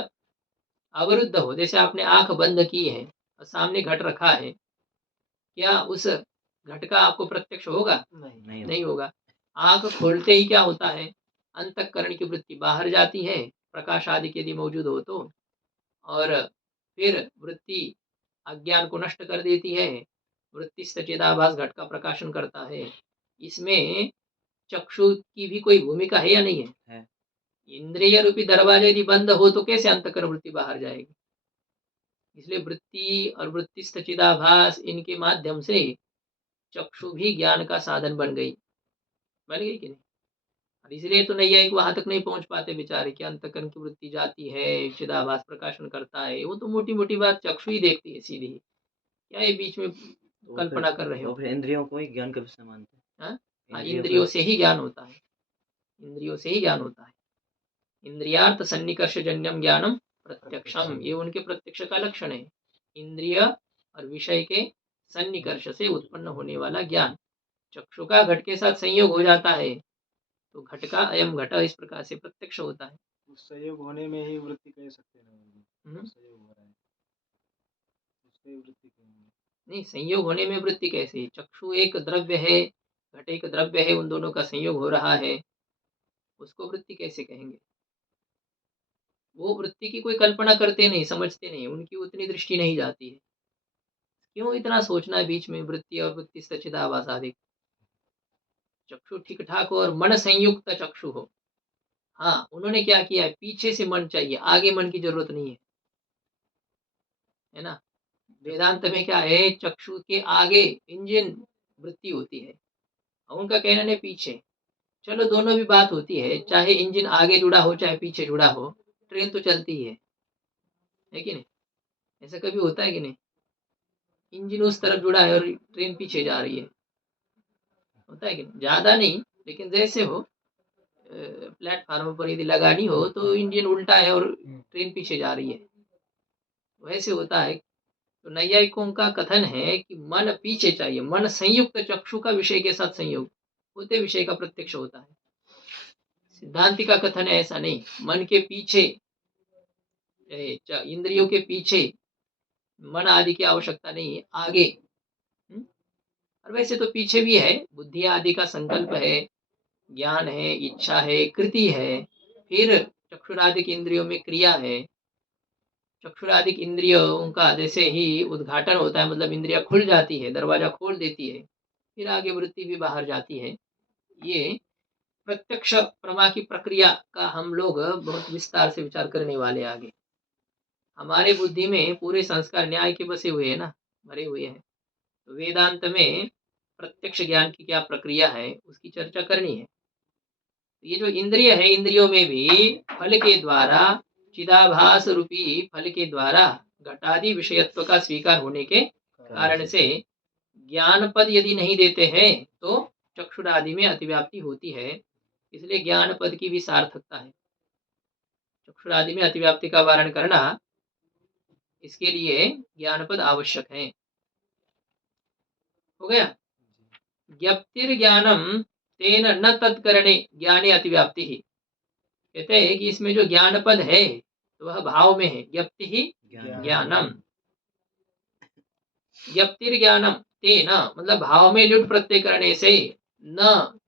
अवरुद्ध हो, जैसे आपने आंख बंद की है और सामने घट रखा है, क्या उस घट का आपको प्रत्यक्ष होगा? नहीं होगा। आंख खोलते ही क्या होता है? अंतःकरण की वृत्ति बाहर जाती है, प्रकाश आदि यदि मौजूद हो तो, और फिर वृत्ति अज्ञान को नष्ट कर देती है। वृत्ति चिदाभास घट का प्रकाशन करता है। इसमें चक्षु की भी कोई भूमिका है या नहीं है? इंद्रिय रूपी दरवाजा यदि बंद हो तो कैसे अंतःकरण वृत्ति बाहर जाएगी? इसलिए वृत्ति और वृत्तिस्थ चिदाभास इनके माध्यम से चक्षु भी ज्ञान का साधन बन गई कि नहीं? और इसलिए तो नैयायिक वहां तक नहीं पहुंच पाते बेचारे कि अंतःकरण की वृत्ति जाती है, चिदाभास प्रकाशन करता है। वो तो मोटी मोटी बात चक्षु ही देखती है सीधी। क्या ये बीच में कल्पना कर रहे हो? फिर इंद्रियों को ही ज्ञान का विषय मानते हैं। इंद्रियों से ही ज्ञान होता है, इंद्रियों से ही ज्ञान होता है। इंद्रियार्थ सन्निकर्ष जन्यम ज्ञानम प्रत्यक्षम, ये उनके प्रत्यक्ष का लक्षण है। इंद्रिय और विषय के सन्निकर्ष से उत्पन्न होने वाला ज्ञान। चक्षु का घट के साथ संयोग हो जाता है तो घट का अयम घट इस प्रकार से प्रत्यक्ष होता है। संयोग होने में ही वृत्ति कह सकते हैं। संयोग हो रहा है उससे वृत्ति कहेंगे। नहीं, संयोग होने में वृत्ति कैसे? चक्षु एक द्रव्य है, घट एक द्रव्य है, उन दोनों का संयोग हो रहा है, उसको वृत्ति कैसे कहेंगे? वो वृत्ति की कोई कल्पना करते नहीं, समझते नहीं, उनकी उतनी दृष्टि नहीं जाती है। क्यों इतना सोचना है बीच में वृत्ति और वृत्ति सच्चिदाभास आदि? चक्षु ठीक ठाक हो और मन संयुक्त चक्षु हो। हाँ, उन्होंने क्या किया है? पीछे से मन चाहिए, आगे मन की जरूरत नहीं है ना? वेदांत में क्या है? चक्षु के आगे इंजन वृत्ति होती है और उनका कहना है पीछे। चलो, दोनों भी बात होती है, चाहे इंजन आगे जुड़ा हो चाहे पीछे जुड़ा हो, ट्रेन तो चलती ही है कि नहीं? ऐसा कभी होता है कि नहीं? इंजन उस तरफ जुड़ा है और ट्रेन पीछे जा रही है, होता है कि नहीं? ज्यादा नहीं, लेकिन जैसे हो, प्लेटफार्म पर यदि लगानी हो तो इंजन उल्टा है और ट्रेन पीछे जा रही है, वैसे होता है। तो नैयायिकों का कथन है कि मन पीछे चाहिए, मन संयुक्त चक्षु का विषय के साथ संयोग होते विषय का प्रत्यक्ष होता है। सिद्धांति का कथन है ऐसा नहीं, मन के पीछे, इंद्रियों के पीछे मन आदि की आवश्यकता नहीं, आगे। और वैसे तो पीछे भी है, बुद्धि आदि का संकल्प है, ज्ञान है, इच्छा है, कृति है, फिर चक्षुरादिक इंद्रियों में क्रिया है। चक्षुरादिक इंद्रियों का जैसे ही उद्घाटन होता है, मतलब इंद्रिया खुल जाती है, दरवाजा खोल देती है, फिर आगे वृत्ति भी बाहर जाती है। ये प्रत्यक्ष प्रमा की प्रक्रिया का हम लोग बहुत विस्तार से विचार करने वाले आगे। हमारे बुद्धि में पूरे संस्कार न्याय के बसे हुए हैं ना, भरे हुए हैं। तो वेदांत में प्रत्यक्ष ज्ञान की क्या प्रक्रिया है उसकी चर्चा करनी है। ये जो इंद्रिय है, इंद्रियों में भी फल के द्वारा, चिदाभास रूपी फल के द्वारा घटादि विषयत्व का स्वीकार होने के कारण से ज्ञान पद यदि नहीं देते हैं तो चक्षुरादि में अतिव्याप्ति होती है। इसलिए ज्ञान पद की भी सार्थकता है। चक्षुरादि में अतिव्याप्ति का वारण करना, इसके लिए ज्ञान पद आवश्यक है। हो गया? ज्ञप्तिर्ज्ञानम तेन न तत्करणे ज्ञाने अतिव्याप्ति ही। कहते हैं कि इसमें जो ज्ञान पद है तो वह भाव में है। ज्ञप्ति ही ज्ञानम, ज्ञप्तिर्ज्ञानम तेन मतलब भाव में लुट प्रत्यय करने से, न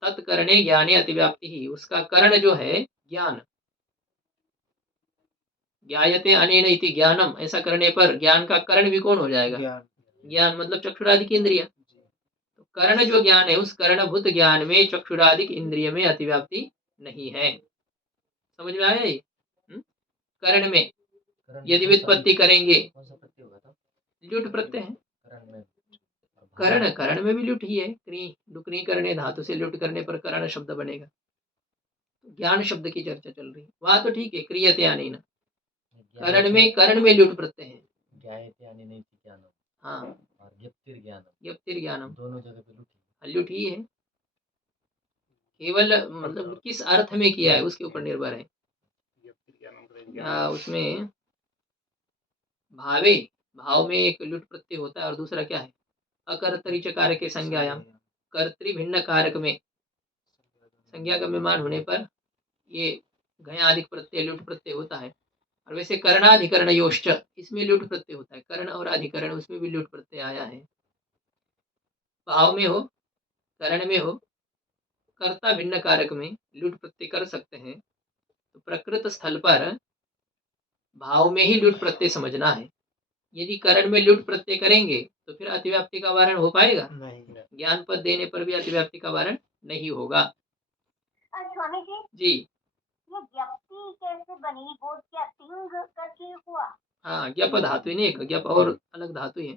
तत्करणे ज्ञाने अतिव्याप्ति ही, उसका करण जो है ज्ञान, ज्ञायते अनेन इति ज्ञानम, ऐसा करने पर ज्ञान का करण भी कौन हो जाएगा? ज्ञान मतलब चक्षुरादिक इंद्रिय। तो करण जो ज्ञान है, उस करणभूत ज्ञान में चक्षुरादिक इंद्रिय में अतिव्याप्ति नहीं है। समझ में आया? ये करण में यदि व्युत्पत्ति करेंगे, लुट प्रत्यय है, करण, करण में भी लुट ही है। क्री डुकरी करने धातु से लुट करने पर करण शब्द बनेगा। ज्ञान शब्द की चर्चा चल रही है, वहां तो ठीक है, क्रियते आने ना, करण में लुट प्रत्यय है। हाँ, और ज्ञानम, ज्ञानम दोनों जगह पे लुट ही है। केवल मतलब किस अर्थ में किया है उसके ऊपर निर्भर है। या उसमें भावे, भाव में एक लुट प्रत्यय होता है और दूसरा क्या है, अकर्तरी चकार के संज्ञायाम, कर्तरी भिन्न कारक में संज्ञा का विमान होने पर ये घयाधिक प्रत्यय लुट प्रत्यय होता है। और वैसे करणाधिकरण योश्च, इसमें लुट प्रत्यय होता है, कर्ण और अधिकरण उसमें भी लुट प्रत्यय आया है। भाव में हो, करण में हो, कर्ता भिन्न कारक में लुट प्रत्यय कर सकते हैं। तो प्रकृत स्थल पर भाव में ही लुट प्रत्यय समझना है। यदि करण में लुट प्रत्यय करेंगे तो फिर अतिव्याप्ति का वारण हो पाएगा नहीं। ज्ञान पद देने पर भी अतिव्याप्ति का वारण नहीं होगा। स्वामी जी जी, ये ज्ञप्ति कैसे बनी, वो क्या तिंग करके हुआ? हाँ, ज्ञप धातु नहीं, एक ज्ञप और अलग धातु है।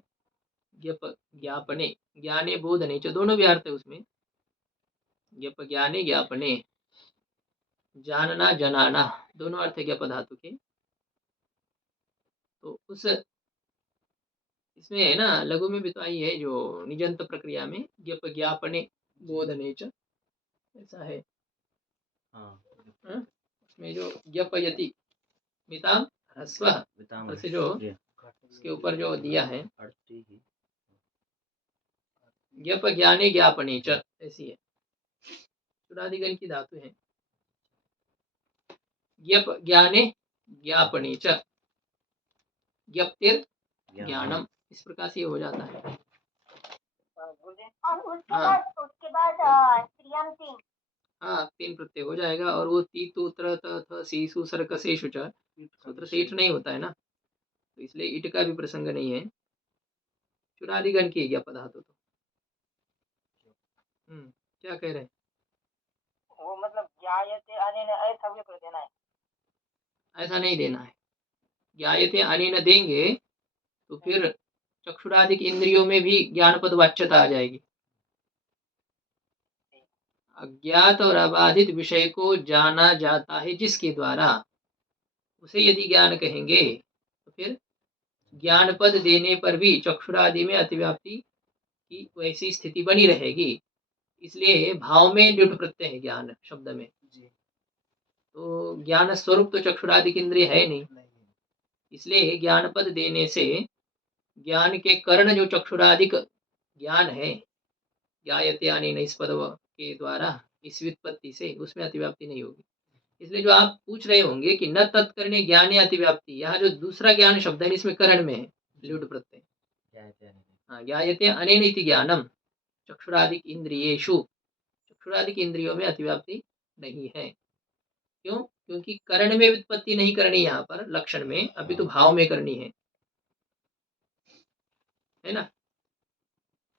ज्ञप ज्ञापने, ज्ञाने बोधने, जो दोनों भी अर्थ है उसमें। ज्ञप ज्ञाने ज्ञापने, जानना जनाना, दोनों अर्थ है ज्ञप धातु के। तो उस इसमें है ना, लघु में भी तो आई है जो निजंत प्रक्रिया में, ज्ञप ज्ञापने बोधने च, ऐसा है। उसमें जो ज्ञपयति मिताम ह्रस्व से जो उसके ऊपर जो दिया है, ज्ञप ज्ञाने ज्ञापने च, ऐसी है। चुरादिगण की धातु है। ज्ञप ज्ञाने ज्ञापने च, ज्ञप्तिर ज्ञानम, इस प्रकार से हो जाता है। और उसके बाद क्रियांतिम, हाँ, 3 प्रत्यय हो जाएगा। और वो ती तु त्र त थ सी सु सर क से शु च, सूत्र से ईट नहीं होता है ना, तो इसलिए ईट का भी प्रसंग नहीं है। चुरादिगण की ज्ञप धातु तो क्या कह रहे हैं? वो मतलब ज्ञायते अनेन ऐसा भी कर देना है? ऐसा नहीं देना है। ज्ञायते अनेन देंगे तो फिर चक्षुरादिक इंद्रियों में भी ज्ञानपद वाच्यता आ जाएगी। अज्ञात और अबाधित विषय को जाना जाता है जिसके द्वारा, उसे यदि ज्ञान कहेंगे तो फिर ज्ञान पद देने पर भी चक्षुरादि में अतिव्याप्ति की वैसी स्थिति बनी रहेगी। इसलिए भाव में लुट प्रत्यय है ज्ञान शब्द में। तो ज्ञान स्वरूप तो चक्षुरादिक इंद्रिय है नहीं, इसलिए ज्ञान पद देने से ज्ञान के कर्ण जो चक्षुरादिक ज्ञान है, ज्ञायते अनेन इस पद के द्वारा, इस व्युत्पत्ति से उसमें अतिव्याप्ति नहीं होगी। इसलिए जो आप पूछ रहे होंगे कि न तत्कर्णे ज्ञाने अतिव्याप्ति, यहाँ जो दूसरा ज्ञान शब्द है इसमें करण में है लुट प्रत्यय। हाँ, ज्ञायते अनेन इति ज्ञानम चक्षुरादिक इंद्रियेषु, चक्षुरादिक इंद्रियों में अतिव्याप्ति नहीं है। क्यों? क्योंकि करण में व्युत्पत्ति नहीं करनी यहाँ पर लक्षण में, अभी तो भाव में करनी है ना।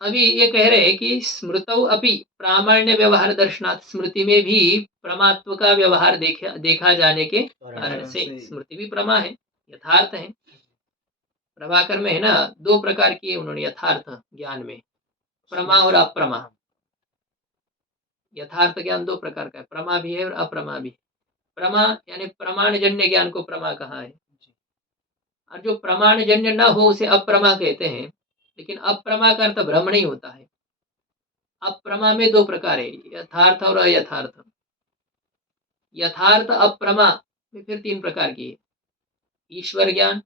अभी ये कह रहे हैं कि स्मृतौ अपि प्रामाण्य व्यवहार दर्शनात्, स्मृति में भी प्रमात्व का व्यवहार देखा जाने के कारण से, स्मृति भी प्रमा है, यथार्थ है। प्रभाकर में है ना, 2 प्रकार किए उन्होंने यथार्थ ज्ञान में, प्रमा और अप्रमा। यथार्थ ज्ञान 2 प्रकार का है, प्रमा भी है और अप्रमा भी। प्रमा यानी प्रमाण जन्य ज्ञान को प्रमा कहा है, और जो प्रमाण जन्य न हो उसे अप्रमा कहते हैं। लेकिन अप्रमा का अर्थ भ्रम नहीं होता है। अप्रमा में 2 प्रकार है, यथार्थ और अयथार्थ। यथार्थ अप्रमा में फिर 3 प्रकार की है, ईश्वर ज्ञान,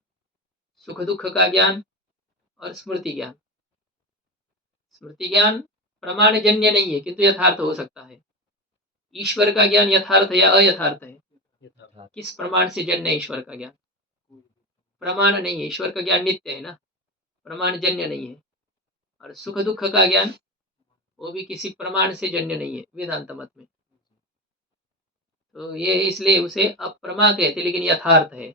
सुख दुख का ज्ञान और स्मृति ज्ञान। स्मृति ज्ञान प्रमाण जन्य नहीं है किंतु यथार्थ हो सकता है। ईश्वर का ज्ञान यथार्थ या अयथार्थ है? किस प्रमाण से जन्य ईश्वर का ज्ञान? प्रमाण नहीं है, ईश्वर का ज्ञान नित्य है ना, प्रमाण जन्य नहीं है। और सुख दुख का ज्ञान वो भी किसी प्रमाण से जन्य नहीं है वेदांत मत में। तो ये इसलिए उसे अप्रमा कहते, लेकिन यथार्थ है।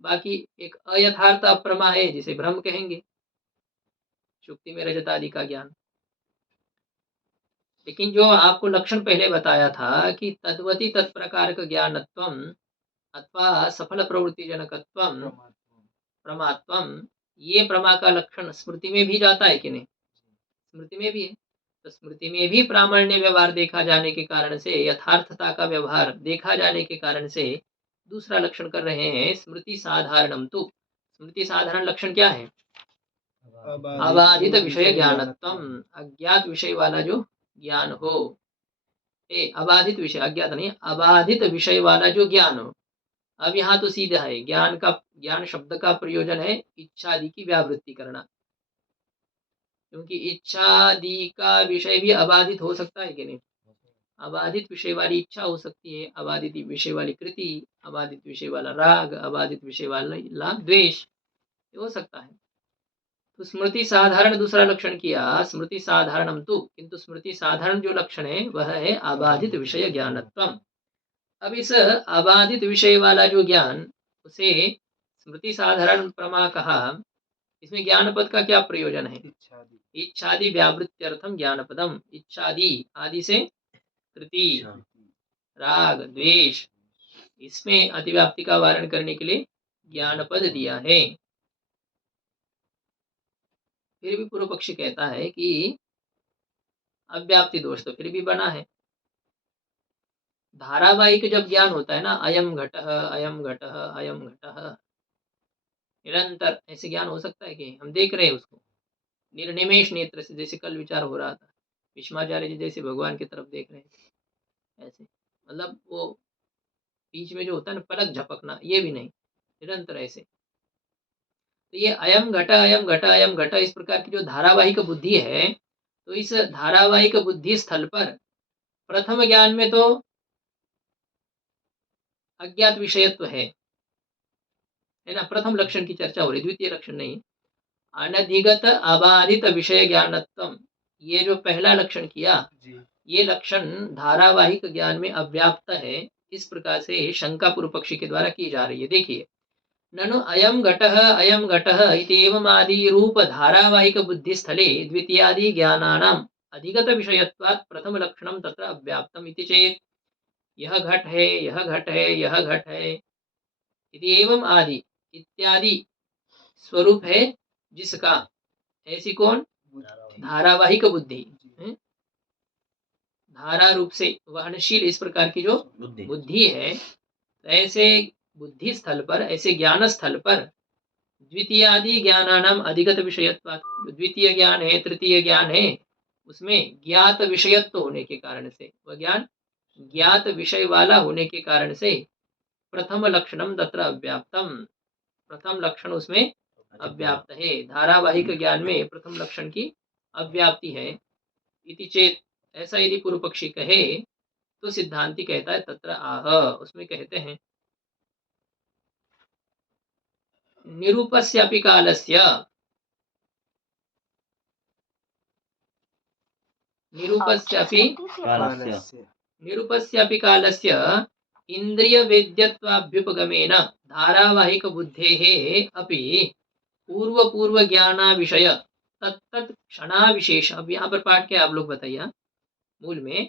बाकी एक अयथार्थ अप्रमा है जिसे भ्रम कहेंगे, शुक्ति में रजत आदि का ज्ञान। लेकिन जो आपको लक्षण पहले बताया था कि तद्वती तत्प्रकार का ज्ञानत्वम अथवा सफल प्रवृत्ति जनकत्वम प्रमात्वम, ये प्रमा का लक्षण स्मृति में भी जाता है कि नहीं? स्मृति में भी है। तो स्मृति में भी प्रामाण्य व्यवहार देखा जाने के कारण से, यथार्थता का व्यवहार देखा जाने के कारण से दूसरा लक्षण कर रहे हैं स्मृति साधारणम। तो स्मृति साधारण लक्षण क्या है? अबाधित विषय ज्ञानत्वम, अज्ञात विषय वाला जो ज्ञान हो। अबाधित विषय, अज्ञात नहीं, अबाधित विषय वाला जो ज्ञान हो। अब यहाँ तो सीधा है, ज्ञान शब्द का प्रयोजन है इच्छादि की व्यावृत्ति करना, क्योंकि इच्छादि का विषय भी अबाधित हो सकता है कि नहीं? अबाधित विषय वाली इच्छा हो सकती है, अबाधित विषय वाली कृति, अबाधित विषय वाला राग, अबाधित विषय वाला द्वेष हो सकता है। तो स्मृति साधारण दूसरा लक्षण किया, स्मृति साधारणम तु, किंतु स्मृति साधारण जो लक्षण है वह है अबाधित विषय ज्ञानत्वम। अब इस अबाधित विषय वाला जो ज्ञान, उसे स्मृति साधारण प्रमा कहा। इसमें ज्ञान पद का क्या प्रयोजन है? इच्छादि व्यावृत्त्यर्थम ज्ञान पदम। इच्छादि, आदि से कृति, राग, द्वेष, इसमें अतिव्याप्ति का वारण करने के लिए ज्ञान पद दिया है। फिर भी पूर्व पक्षी कहता है कि अव्याप्ति दोष तो फिर भी बना है। धारावाहिक जब ज्ञान होता है ना, अयम घटः अयम घटः अयम घटः, निरंतर ऐसे ज्ञान हो सकता है कि हम देख रहे हैं उसको निर्निमेष नेत्र से, जैसे कल विचार हो रहा था, भीष्माचार्य जी जैसे भगवान की तरफ देख रहे हैं ऐसे, मतलब वो बीच में जो होता है ना पलक झपकना, ये भी नहीं, निरंतर ऐसे। तो ये अयम घटा अयम घटा अयम घटा, इस प्रकार की जो धारावाहिक बुद्धि है, तो इस धारावाहिक बुद्धि स्थल पर प्रथम ज्ञान में तो अज्ञात विषयत्व है ना, प्रथम लक्षण की चर्चा हो रही, द्वितीय लक्षण नहीं। अनधिगत अबाधित विषय ज्ञानत्वम, ये जो पहला लक्षण किया, ये लक्षण धारावाहिक ज्ञान में अव्याप्त है, इस प्रकार से शंका पूर्व पक्षी के द्वारा की जा रही है। देखिए, ननु अयम घटः इत्येवम् आदि रूप धारावाहिक बुद्धि स्थले द्वितीयादि ज्ञानानाम अधिगत विषयत्वात् प्रथम लक्षणम तत्र अव्याप्तम इति चेत, यह घट है, यह घट है, यह घट है, इति एवं आदि इत्यादि स्वरूप है जिसका, ऐसी कौन? धारावाहिक बुद्धि, धारा रूप से वहनशील इस प्रकार की जो बुद्धि है, ऐसे बुद्धि स्थल पर, ऐसे ज्ञान स्थल पर द्वितीयादि ज्ञानानाम अधिगत विषयत्वात्, द्वितीय ज्ञान है, तृतीय ज्ञान है, उसमें ज्ञात विषयत्व होने के कारण से, वह ज्ञान ज्ञात विषय वाला होने के कारण से प्रथम लक्षणम तत्र अव्याप्तम, प्रथम लक्षण उसमें अव्याप्त है, धारावाहिक ज्ञान में प्रथम लक्षण की अव्याप्ति है। इति चेत, ऐसा यदि पूर्व पक्षी कहे तो सिद्धांति कहता है तत्र आह, उसमें कहते हैं निरूपस्यापि कालस्य, निरूपस्यापि कालस्य इंद्रिय वेद्यत्वाभ्युपगमेन धारावाहिक बुद्धेः अपि पूर्व पूर्व ज्ञाना विषय तत्त क्षणाविशेष। अब यहाँ पर पाठ क्या आप लोग बताइए, मूल में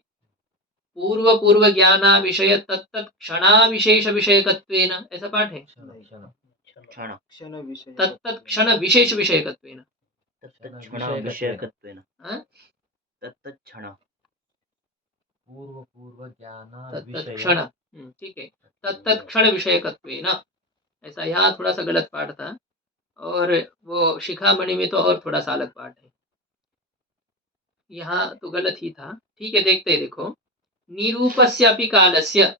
पूर्व पूर्व ज्ञाना विषय तत्त क्षणाविशेष विषयकत्वेन, ऐसा पाठ है, तत्त क्षण विशेष विषयकत्वेन, पूर्व पूर्व क्षण, ठीक है, तत्त क्षण विषयकत्वेन, ऐसा यहाँ थोड़ा सा गलत पाठ था, और वो शिखामणि में तो और थोड़ा सा अलग पाठ है, यहाँ तो गलत ही था। ठीक है, देखते हैं, देखो, निरूपस्यापि कालस्य,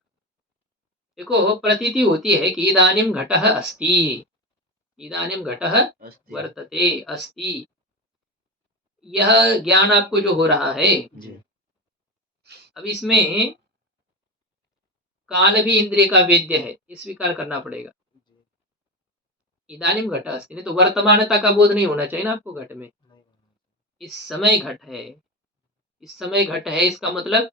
देखो प्रतीति होती है कि इदानीं घटः अस्ति, इदानीं घटः वर्तते, अस्ति, यह ज्ञान आपको जो हो रहा है, अब इसमें काल भी इंद्रिय का वेद्य है, ये स्वीकार करना पड़ेगा। इदानीं घटः अस्ति, नहीं तो वर्तमानता का बोध नहीं होना चाहिए ना आपको घट में, इस समय घट है, इस समय घट है, इसका मतलब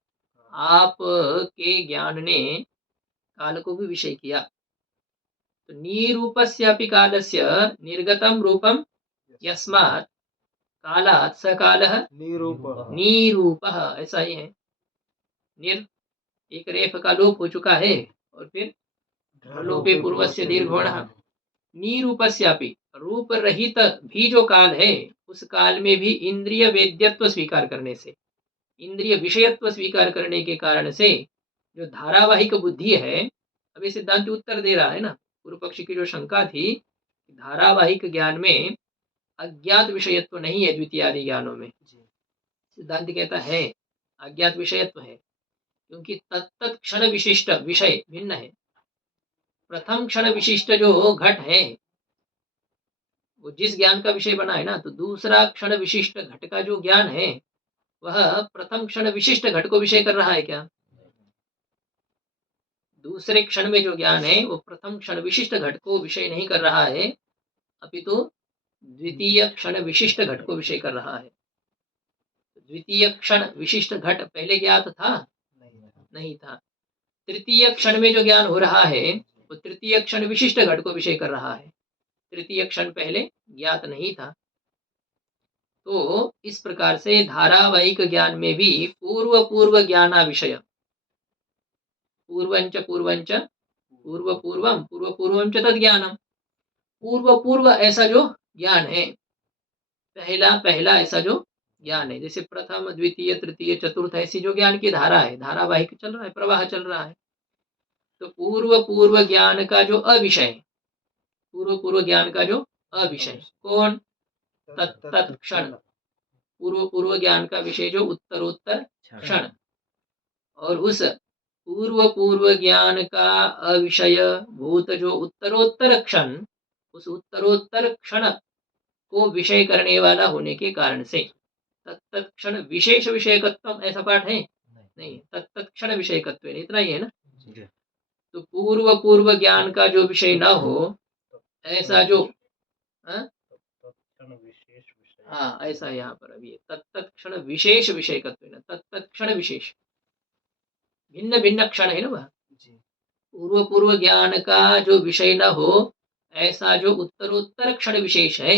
आप के ज्ञान ने काल को भी विषय किया। तो निरूपस्यापि कालस्य निर्गतम रूपम यस्मात् कालात् स कालः निरूपः, ऐसा ही है, निर एक रेफ का लोप हो चुका है, और फिर लोपे पूर्वस्य दीर्घोणः, निरूपस्यापि, रूप रहित भी जो काल है उस काल में भी इंद्रिय वेद्यत्व स्वीकार करने से, इंद्रिय विषयत्व स्वीकार करने के कारण से जो धारावाहिक बुद्धि है, अभी सिद्धांत उत्तर दे रहा है ना पूर्व पक्षी की जो शंका थी, धारावाहिक ज्ञान में अज्ञात विषयत्व नहीं है द्वितीय आदि ज्ञानों में। सिद्धांत कहता है अज्ञात विषयत्व है, क्योंकि तत्त क्षण विशिष्ट विषय भिन्न है। प्रथम क्षण विशिष्ट जो घट है वो जिस ज्ञान का विषय बना है ना, तो दूसरा क्षण विशिष्ट घट का जो ज्ञान है वह प्रथम क्षण विशिष्ट घट को विषय कर रहा है क्या? दूसरे क्षण में जो ज्ञान है वो प्रथम क्षण विशिष्ट घट को विषय नहीं कर रहा है, अपितु द्वितीय क्षण विशिष्ट घट को विषय कर रहा है। द्वितीय क्षण विशिष्ट घट पहले ज्ञात था? नहीं था। तृतीय क्षण में जो ज्ञान हो रहा है वो तृतीय क्षण विशिष्ट घट को विषय कर रहा है, तृतीय क्षण पहले ज्ञात नहीं था। तो इस प्रकार से धारावाहिक ज्ञान में भी पूर्व पूर्व ज्ञाना विषय, पूर्वंच पूर्वंच पूर्व पूर्वम पूर्व पूर्वंच तद ज्ञानम, पूर्व पूर्व ऐसा जो ज्ञान है, पहला पहला ऐसा जो ज्ञान है, जैसे प्रथम द्वितीय तृतीय चतुर्थ ऐसी जो ज्ञान की धारा है, धारावाहिक चल रहा है, प्रवाह चल रहा है। तो पूर्व पूर्व ज्ञान का जो अविषय, पूर्व पूर्व ज्ञान का जो अविषय कौन? तत्त क्षण, पूर्व पूर्व ज्ञान का विषय जो उत्तरोत्तर क्षण, और उस पूर्व पूर्व ज्ञान का अविषय भूत जो उत्तरोत्तर क्षण, उस उत्तरोत्तर क्षण को विषय करने वाला होने के कारण से तत्त क्षण विशेष विषयकत्व, ऐसा पाठ है नहीं, तत्त क्षण विषयकत्व, इतना ही है ना। तो पूर्व पूर्व ज्ञान का जो विषय न हो ऐसा जो, हाँ ऐसा यहाँ पर अभी तत्त क्षण विशेष विषयकत्व, तत्त क्षण विशेष, भिन्न भिन्न क्षण है ना वह। पूर्व पूर्व ज्ञान का जो विषय न हो ऐसा जो उत्तरोत्तर क्षण विशेष है,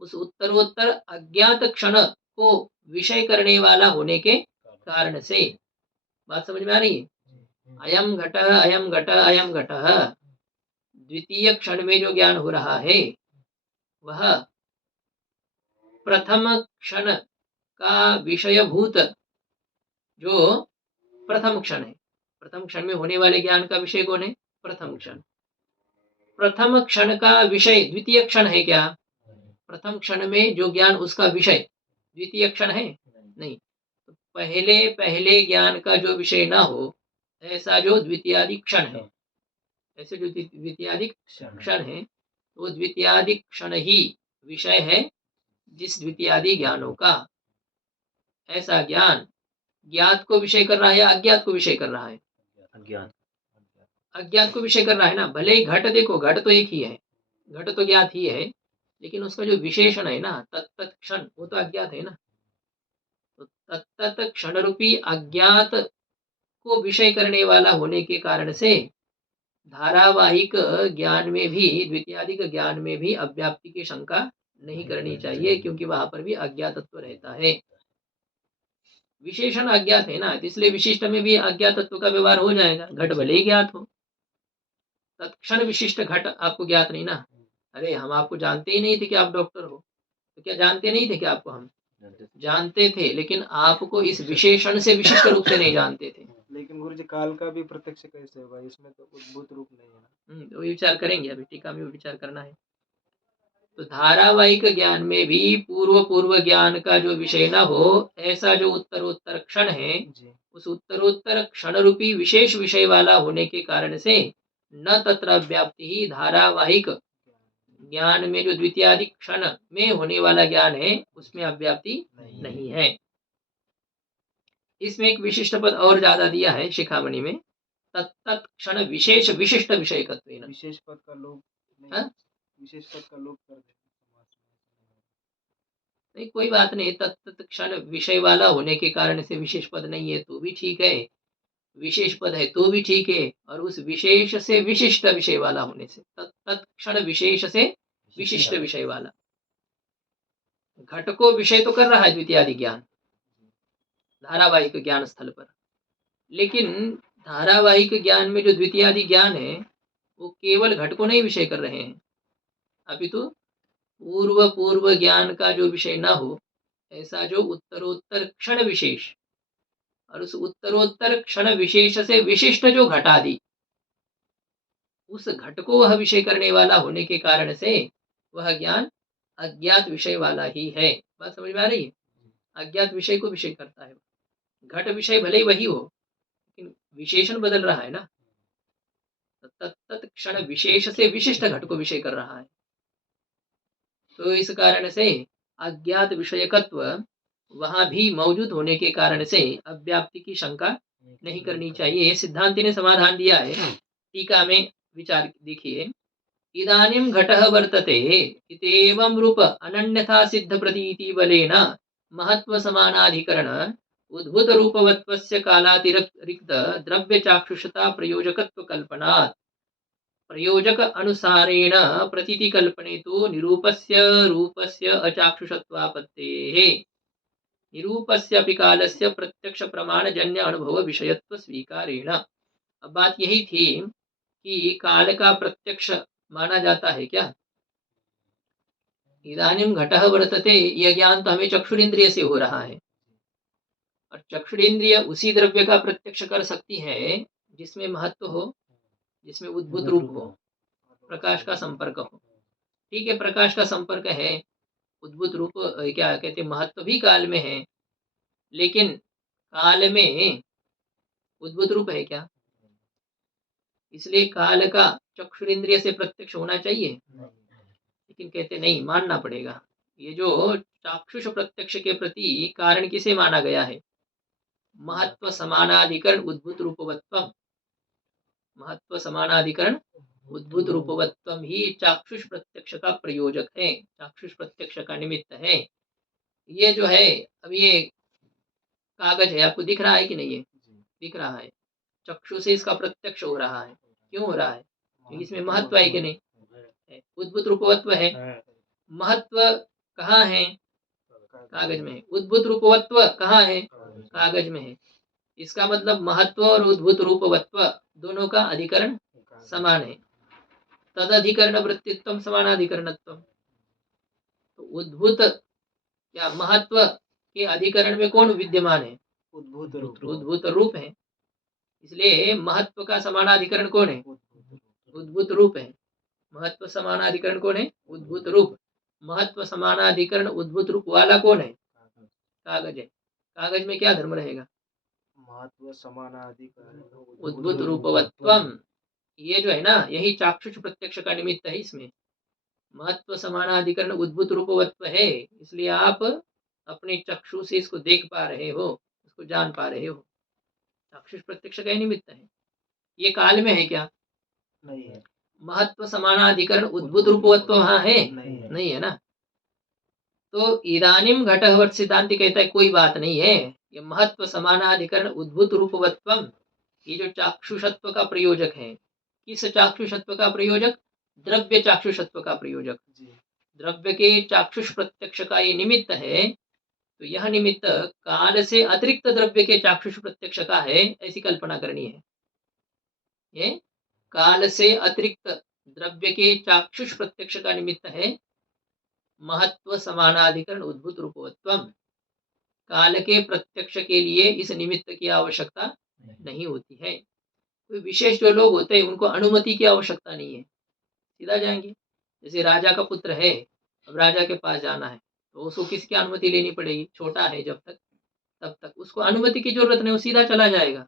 उस उत्तरोत्तर अज्ञात क्षण को विषय करने वाला होने के कारण से, बात समझ में आ रही है? अयम घट अयम घट अयम घट, द्वितीय क्षण में जो ज्ञान हो रहा है वह प्रथम क्षण का विषयभूत जो प्रथम क्षण है, प्रथम क्षण में होने वाले ज्ञान का विषय कौन है? प्रथम क्षण। प्रथम क्षण का विषय द्वितीय क्षण है क्या? प्रथम क्षण में जो ज्ञान उसका विषय द्वितीय क्षण है नहीं। तो पहले पहले ज्ञान का जो विषय ना हो ऐसा जो द्वितीयादि क्षण है, ऐसे जो द्वितीयादि क्षण है, वो द्वितीयादि क्षण ही विषय है जिस द्वितीयादि ज्ञानों का। ऐसा ज्ञान ज्ञात को विषय कर रहा है या अज्ञात को विषय कर रहा है? अज्ञात को विषय कर रहा है ना। भले ही घट देखो, घट तो एक ही है, घट तो ज्ञात ही है, लेकिन उसका जो विशेषण है ना तत्त क्षण, वो तो अज्ञात है ना। तो तत्त क्षण रूपी अज्ञात को विषय करने वाला होने के कारण से धारावाहिक ज्ञान में भी, द्वितीयादिक ज्ञान में भी अव्याप्ति की शंका नहीं करनी चाहिए, क्योंकि वहां पर भी अज्ञातत्व रहता है। विशेषण अज्ञात है ना, इसलिए विशिष्ट में भी अज्ञातत्व का व्यवहार हो जाएगा, घट भले ही ज्ञात हो। तत्क्षण विशिष्ट घट आपको ज्ञात नहीं ना। अरे हम आपको जानते ही नहीं थे कि आप डॉक्टर हो, तो क्या जानते नहीं थे कि आपको? हम जानते थे, लेकिन आपको इस विशेषण से विशिष्ट रूप से नहीं जानते थे। लेकिन गुरु जी काल का भी प्रत्यक्ष कैसे होगा? इसमें तो उद्भूत रूप नहीं है ना। तो विचार करेंगे, अभी टीका में विचार करना है। तो धारावाहिक ज्ञान में भी पूर्व पूर्व ज्ञान का जो विषय न हो ऐसा जो उत्तरोत्तर क्षण है, उस उत्तरोत्तर क्षण रूपी विशेष विषय वाला होने के कारण से न तत्र व्याप्ति ही, धारावाहिक ज्ञान में जो द्वितीयादि क्षण में होने वाला ज्ञान है उसमें अव्याप्ति नहीं है। इसमें एक विशिष्ट पद और ज्यादा दिया है शिखामणि में, तत्त क्षण विशेष विशिष्ट विषयकत्वेन। विशेष पद का लोग विशेष पद का लोग कर देते नहीं, कोई बात नहीं, तत्त क्षण विषय वाला होने के कारण से विशेष पद नहीं है तो भी ठीक है, विशेष पद है तो भी ठीक है, और उस विशेष से विशिष्ट विषय वाला होने से, तत्क्षण विशेष से विशिष्ट विषय वाला। घट को विषय तो कर रहा है द्वितीयादि ज्ञान धारावाहिक ज्ञान स्थल पर, लेकिन धारावाहिक ज्ञान में जो द्वितीयादि ज्ञान है वो केवल घट को नहीं विषय कर रहे हैं, अपितु पूर्व पूर्व ज्ञान का जो विषय न हो, ऐसा जो उत्तरोत्तर क्षण विशेष, और उस उत्तरोत्तर क्षण विशेष से विशिष्ट जो घटादि, उस घट को वह विषय करने वाला होने के कारण से वह ज्ञान अज्ञात विषय वाला ही है। बात समझ में आ रही है? अज्ञात विषय को विषय करता है। घट विषय भले ही वही हो, लेकिन विशेषण बदल रहा है ना, तत्त क्षण विशेष से विशिष्ट घट को विषय कर रहा है। तो इस कारण से अज्ञात विषयकत्व वहां भी मौजूद होने के कारण से अव्याप्ति की शंका नहीं करनी चाहिए। ये सिद्धांति ने समाधान दिया है। टीका में विचार देखिए, इदानीं घटः वर्तते इत्येवं रूप अनन्यथा सिद्ध प्रतीति बलेन महत्व समानाधिकरण उद्भूत रूपवत्वस्य कालातिरिक्त द्रव्य चाक्षुषता प्रयोजकत्व कल्पनात् प्रयोजक अनुसारेण प्रतीति कल्पने तो निरूपस्य रूपस्य अचाक्षुषत्वापत्तेः निरूपस्य अपि कालस्य प्रत्यक्ष प्रमाणजन्य अनुभव विषयत्व स्वीकारेण। अब बात यही थी कि काल का प्रत्यक्ष माना जाता है क्या? इदानीं घटः वर्तते, यह ज्ञान तो हमें चक्षुरेंद्रिय से हो रहा है, और चक्षुरेंद्रिय उसी द्रव्य का प्रत्यक्ष कर सकती है जिसमें महत्व हो, जिसमें उद्भूत रूप हो, प्रकाश का संपर्क हो। ठीक है, प्रकाश का संपर्क है, उद्भूत रूप क्या कहते, महत्व भी काल में है, लेकिन काल में उद्भूत रूप है क्या? इसलिए काल का चक्षुरेंद्रिय से प्रत्यक्ष होना चाहिए, लेकिन कहते नहीं, मानना पड़ेगा। ये जो चाक्षुष प्रत्यक्ष के प्रति कारण किसे माना गया है? महत्व समानाधिकरण उद्भूत रूपवत्वम। महत्व समानाधिकरण उद्भूत रूपवत्वम ही चाक्षुष प्रत्यक्ष का प्रयोजक है, चाक्षुष प्रत्यक्ष का निमित्त है। ये जो है, अब ये कागज है, आपको दिख रहा है कि नहीं? है, दिख रहा है। चक्षु से इसका प्रत्यक्ष हो रहा है। क्यों हो रहा है? क्योंकि इसमें महत्व है कि नहीं? उद्भूत रूपवत्व है। महत्व कहाँ है? कागज में। उद्भूत रूपवत्व कहाँ है? कागज में है। इसका मतलब महत्व और उद्भूत रूपवत्व दोनों का अधिकरण समान है। तद अधिकरण वृत्तित्व समानाधिकरणत्व। तो उद्भूत या महत्व के अधिकरण में कौन विद्यमान है? उद्भूत रूप है। इसलिए महत्व का समानाधिकरण कौन है? उद्भूत रूप है। महत्व समानाधिकरण कौन है? उद्भूत रूप। महत्व समानाधिकरण उद्भूत रूप वाला कौन है? कागज है। कागज में क्या धर्म रहेगा? महत्व समानाधिकरण उद्भूत रूपवत्वम। ये जो है ना, यही चाक्षुष प्रत्यक्ष का निमित्त है। इसमें महत्व समानाधिकरण उद्भूत रूपवत्व है, इसलिए आप अपने चक्षु से इसको देख पा रहे हो, इसको जान पा रहे हो। चाक्षुष प्रत्यक्ष का निमित्त है। ये काल में है क्या? नहीं है। महत्व समानाधिकरण उद्भूत रूपवत्व वहां है? नहीं है ना। तो इदानीम घटवत् सिद्धांति कहता है कोई बात नहीं है, ये महत्व समानाधिकरण उद्भूत रूपवत्वम, ये जो चाक्षुषत्व का प्रयोजक है। किस चाक्षुषत्व का प्रयोजक? द्रव्य चाक्षुषत्व का प्रयोजक। द्रव्य के चाक्षुष प्रत्यक्ष का ये निमित्त है। तो यह निमित्त काल से अतिरिक्त द्रव्य के चाक्षुष प्रत्यक्ष का है, ऐसी कल्पना करनी है। ये काल से अतिरिक्त द्रव्य के चाक्षुष प्रत्यक्ष का निमित्त है महत्व समानाधिकरण उद्भूत रूपवत्वम। काल के प्रत्यक्ष के लिए इस निमित्त की आवश्यकता नहीं होती है। कोई विशेष जो लोग होते हैं उनको अनुमति की आवश्यकता नहीं है, सीधा जाएंगे। जैसे राजा का पुत्र है, अब राजा के पास जाना है तो उसको किसकी अनुमति लेनी पड़ेगी? छोटा है जब तक, तब तक उसको अनुमति की जरूरत नहीं, वो सीधा चला जाएगा।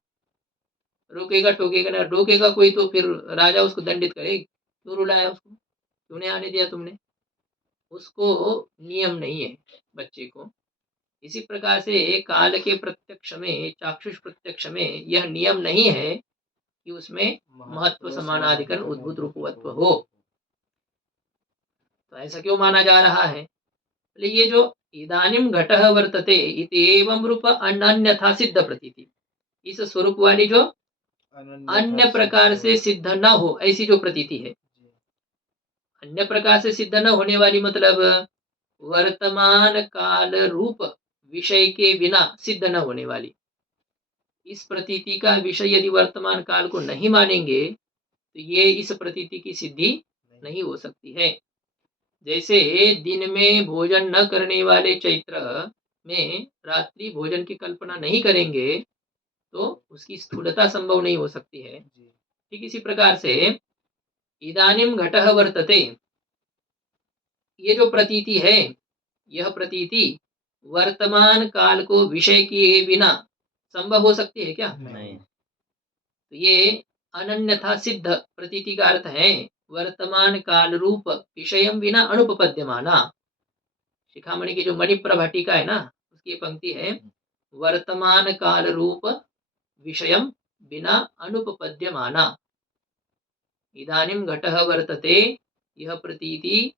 रोकेगा टोकेगा ना, रोकेगा कोई तो फिर राजा उसको दंडित करेगी, क्यों रुलाया उसको, क्यों नहीं आने दिया तुमने। उसको नियम नहीं है बच्चे को। इसी प्रकार से काल के प्रत्यक्ष में, चाक्षुष प्रत्यक्ष में यह नियम नहीं है कि उसमें महत्व समानाधिकरण उद्भूत रूपवत्व हो। तो ऐसा क्यों माना जा रहा है? ये जो इदानीम घटः वर्तते इति एवं रूप अन्यथा सिद्ध प्रतीति, इस स्वरूप वाली जो अन्य प्रकार से सिद्ध न हो ऐसी जो प्रतीति है। अन्य प्रकार से सिद्ध न होने वाली मतलब वर्तमान काल रूप विषय के बिना सिद्ध न होने वाली। इस प्रतीति का विषय यदि वर्तमान काल को नहीं मानेंगे तो ये इस प्रतीति की सिद्धि नहीं हो सकती है। जैसे दिन में भोजन न करने वाले चैत्र में रात्रि भोजन की कल्पना नहीं करेंगे तो उसकी स्थूलता संभव नहीं हो सकती है। ठीक इसी प्रकार से इदानीम घटः वर्तते, ये जो प्रतीति है, यह प्रतीति वर्तमान काल को विषय किए बिना संभव हो सकती है क्या? नहीं। तो ये अनन्यथा सिद्ध प्रतीति का अर्थ है वर्तमान काल रूप विषयम बिना अनुपपद्यमाना। शिखामणि की जो मणिप्रभा टीका है ना, उसकी ये पंक्ति है वर्तमान काल रूप विषयम बिना अनुपपद्यमाना। इदानीम घटः वर्तते, यह प्रतीति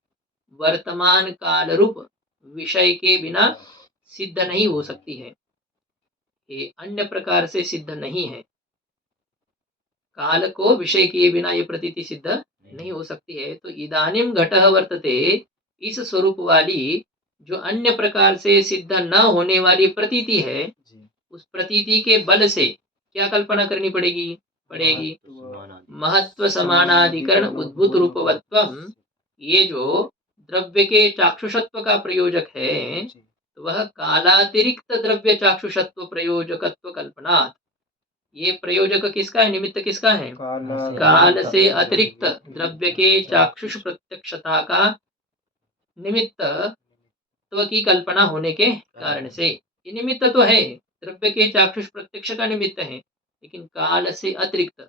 वर्तमान काल रूप विषय के बिना सिद्ध नहीं हो सकती है, ये अन्य प्रकार से सिद्ध नहीं है। काल को विषय किए बिना ये प्रतीति सिद्ध नहीं हो सकती है। तो इदानीम घटः वर्तते, इस स्वरूप वाली जो अन्य प्रकार से सिद्ध न होने वाली प्रतीति है, उस प्रतीति के बल से क्या कल्पना करनी पड़ेगी? महत्व समानाधिकरण उद्भूत रूपवत्वम। ये जो द्रव्य के चाक्षुषत्व का प्रयोजक है, तो वह कालातिरिक्त द्रव्य चाक्षुषत्व प्रयोजकत्व कल्पना। ये प्रयोजक किसका है? निमित्त किसका है? काल से अतिरिक्त द्रव्य के चाक्षुष प्रत्यक्षता का निमित्तत्व की कल्पना होने के कारण से। ये निमित्त तो है, द्रव्य के चाक्षुष प्रत्यक्ष का निमित्त है, लेकिन काल से अतिरिक्त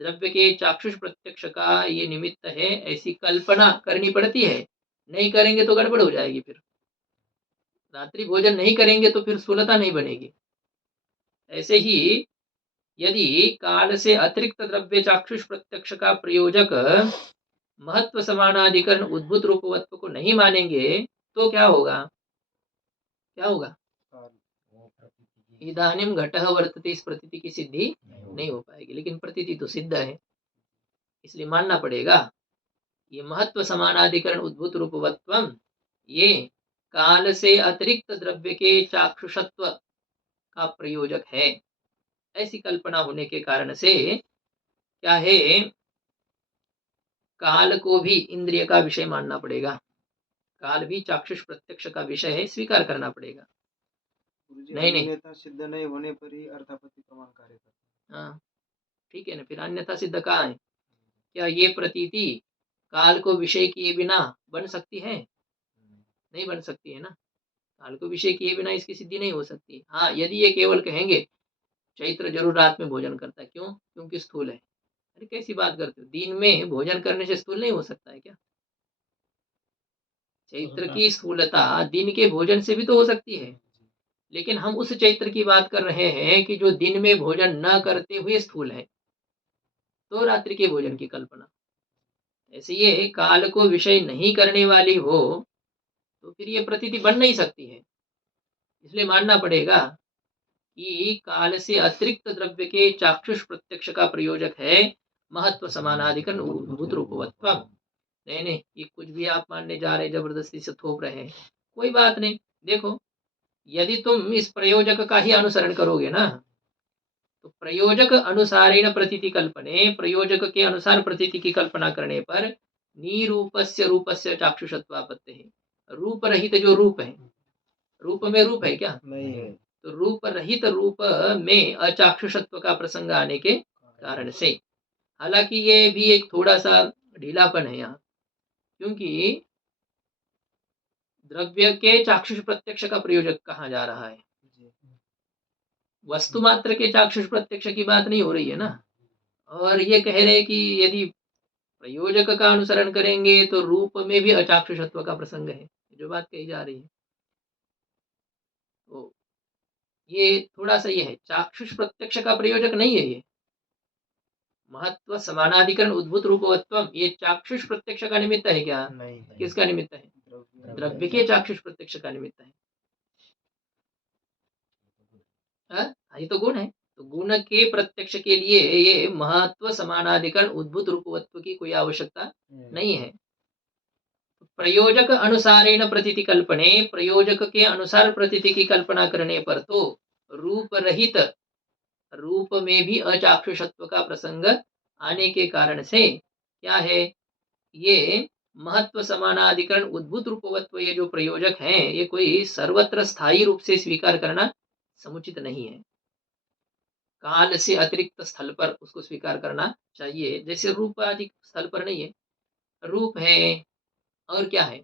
द्रव्य के चाक्षुष प्रत्यक्ष का ये निमित्त है, ऐसी कल्पना करनी पड़ती है। नहीं करेंगे तो गड़बड़ हो जाएगी। फिर रात्रि भोजन नहीं करेंगे तो फिर स्थूलता नहीं बनेगी। ऐसे ही यदि काल से अतिरिक्त द्रव्य चाक्षुष प्रत्यक्ष का प्रयोजक महत्व समानाधिकरण उद्भूत रूपवत्व को नहीं मानेंगे तो क्या होगा? क्या होगा? इदानीम घटः वर्तते, इस प्रतीति की सिद्धि नहीं हो पाएगी। लेकिन प्रतीति तो सिद्ध है, इसलिए मानना पड़ेगा ये महत्व समानाधिकरण उद्भूत रूपवत्वम, ये काल से अतिरिक्त द्रव्य के चाक्षुषत्व का प्रयोजक है। ऐसी कल्पना होने के कारण से क्या है, काल को भी इंद्रिय का विषय मानना पड़ेगा। काल भी चाक्षुष प्रत्यक्ष का विषय है, स्वीकार करना पड़ेगा। नहीं सिद्ध नहीं होने पर ही अर्थापत्ति प्रमाण कार्य करता है। हाँ ठीक है ना। फिर अन्यथा सिद्ध कहाँ है? क्या ये प्रतीति काल को विषय किए बिना बन सकती है? नहीं बन सकती है ना। काल को विषय किए बिना इसकी सिद्धि नहीं हो सकती। हाँ, यदि ये केवल कहेंगे चैत्र जरूर रात में भोजन करता है, क्यों? क्योंकि स्थूल है। अरे कैसी बात करते हो, दिन में भोजन करने से स्थूल नहीं हो सकता है क्या? चैत्र की स्थूलता दिन के भोजन से भी तो हो सकती है, लेकिन हम उस चैत्र की बात कर रहे हैं कि जो दिन में भोजन न करते हुए स्थूल है, तो रात्रि के भोजन की कल्पना। ऐसे ये काल को विषय नहीं करने वाली हो तो फिर ये प्रतीति बन नहीं सकती है। इसलिए मानना पड़ेगा कि काल से अतिरिक्त द्रव्य के चाक्षुष प्रत्यक्ष का प्रयोजक है महत्व समानाधिकरण उद्भूत रूपवत्व। नहीं, ये कुछ भी आप मानने जा रहे, जबरदस्ती से थोप रहे हैं, कोई बात नहीं। देखो, यदि तुम इस प्रयोजक का ही अनुसरण करोगे ना, तो प्रयोजक अनुसारेण प्रतीति कल्पने, प्रयोजक के अनुसार प्रतीति की कल्पना करने पर निरूपस्य रूपस्य चाक्षुषत्वापत्ति है। रूप रहित जो रूप है, रूप में रूप है क्या? नहीं है। तो रूप रहित रूप में अचाक्षुषत्व का प्रसंग आने के कारण से, हालांकि ये भी एक थोड़ा सा ढीलापन है यहाँ, क्योंकि द्रव्य के चाक्षुष प्रत्यक्ष का प्रयोजक कहा जा रहा है, वस्तु मात्र के चाक्षुष प्रत्यक्ष की बात नहीं हो रही है ना। और ये कह रहे कि यदि प्रयोजक का अनुसरण करेंगे तो रूप में भी अचाक्षुषत्व का प्रसंग है, जो बात कही जा रही है। तो ये थोड़ा सा ये है, चाक्षुष प्रत्यक्ष का प्रयोजक नहीं है ये। महत्व समानाधिकरण उद्भूत रूपवत्वम, ये चाक्षुष प्रत्यक्ष का निमित्त है क्या? नहीं। किसका निमित्त है? द्रव्य के चाक्षुष प्रत्यक्ष का निमित्त है। ये तो गुण है, तो गुण के प्रत्यक्ष के लिए ये महत्व समानाधिकरण उद्भूत रूपवत्व की कोई आवश्यकता नहीं है। प्रयोजक अनुसारेण प्रतीति कल्पने, प्रयोजक के अनुसार प्रतीति की कल्पना करने पर तो रूप रहित रूप में भी अचाक्षुषत्व का प्रसंग आने के कारण से क्या है, ये महत्व समानाधिकरण उद्भूत रूपवत्व ये जो प्रयोजक हैं ये कोई सर्वत्र स्थायी रूप से स्वीकार करना समुचित नहीं है। काल से अतिरिक्त स्थल पर उसको स्वीकार करना चाहिए, जैसे रूप आदि स्थल पर नहीं है। रूप है और क्या है,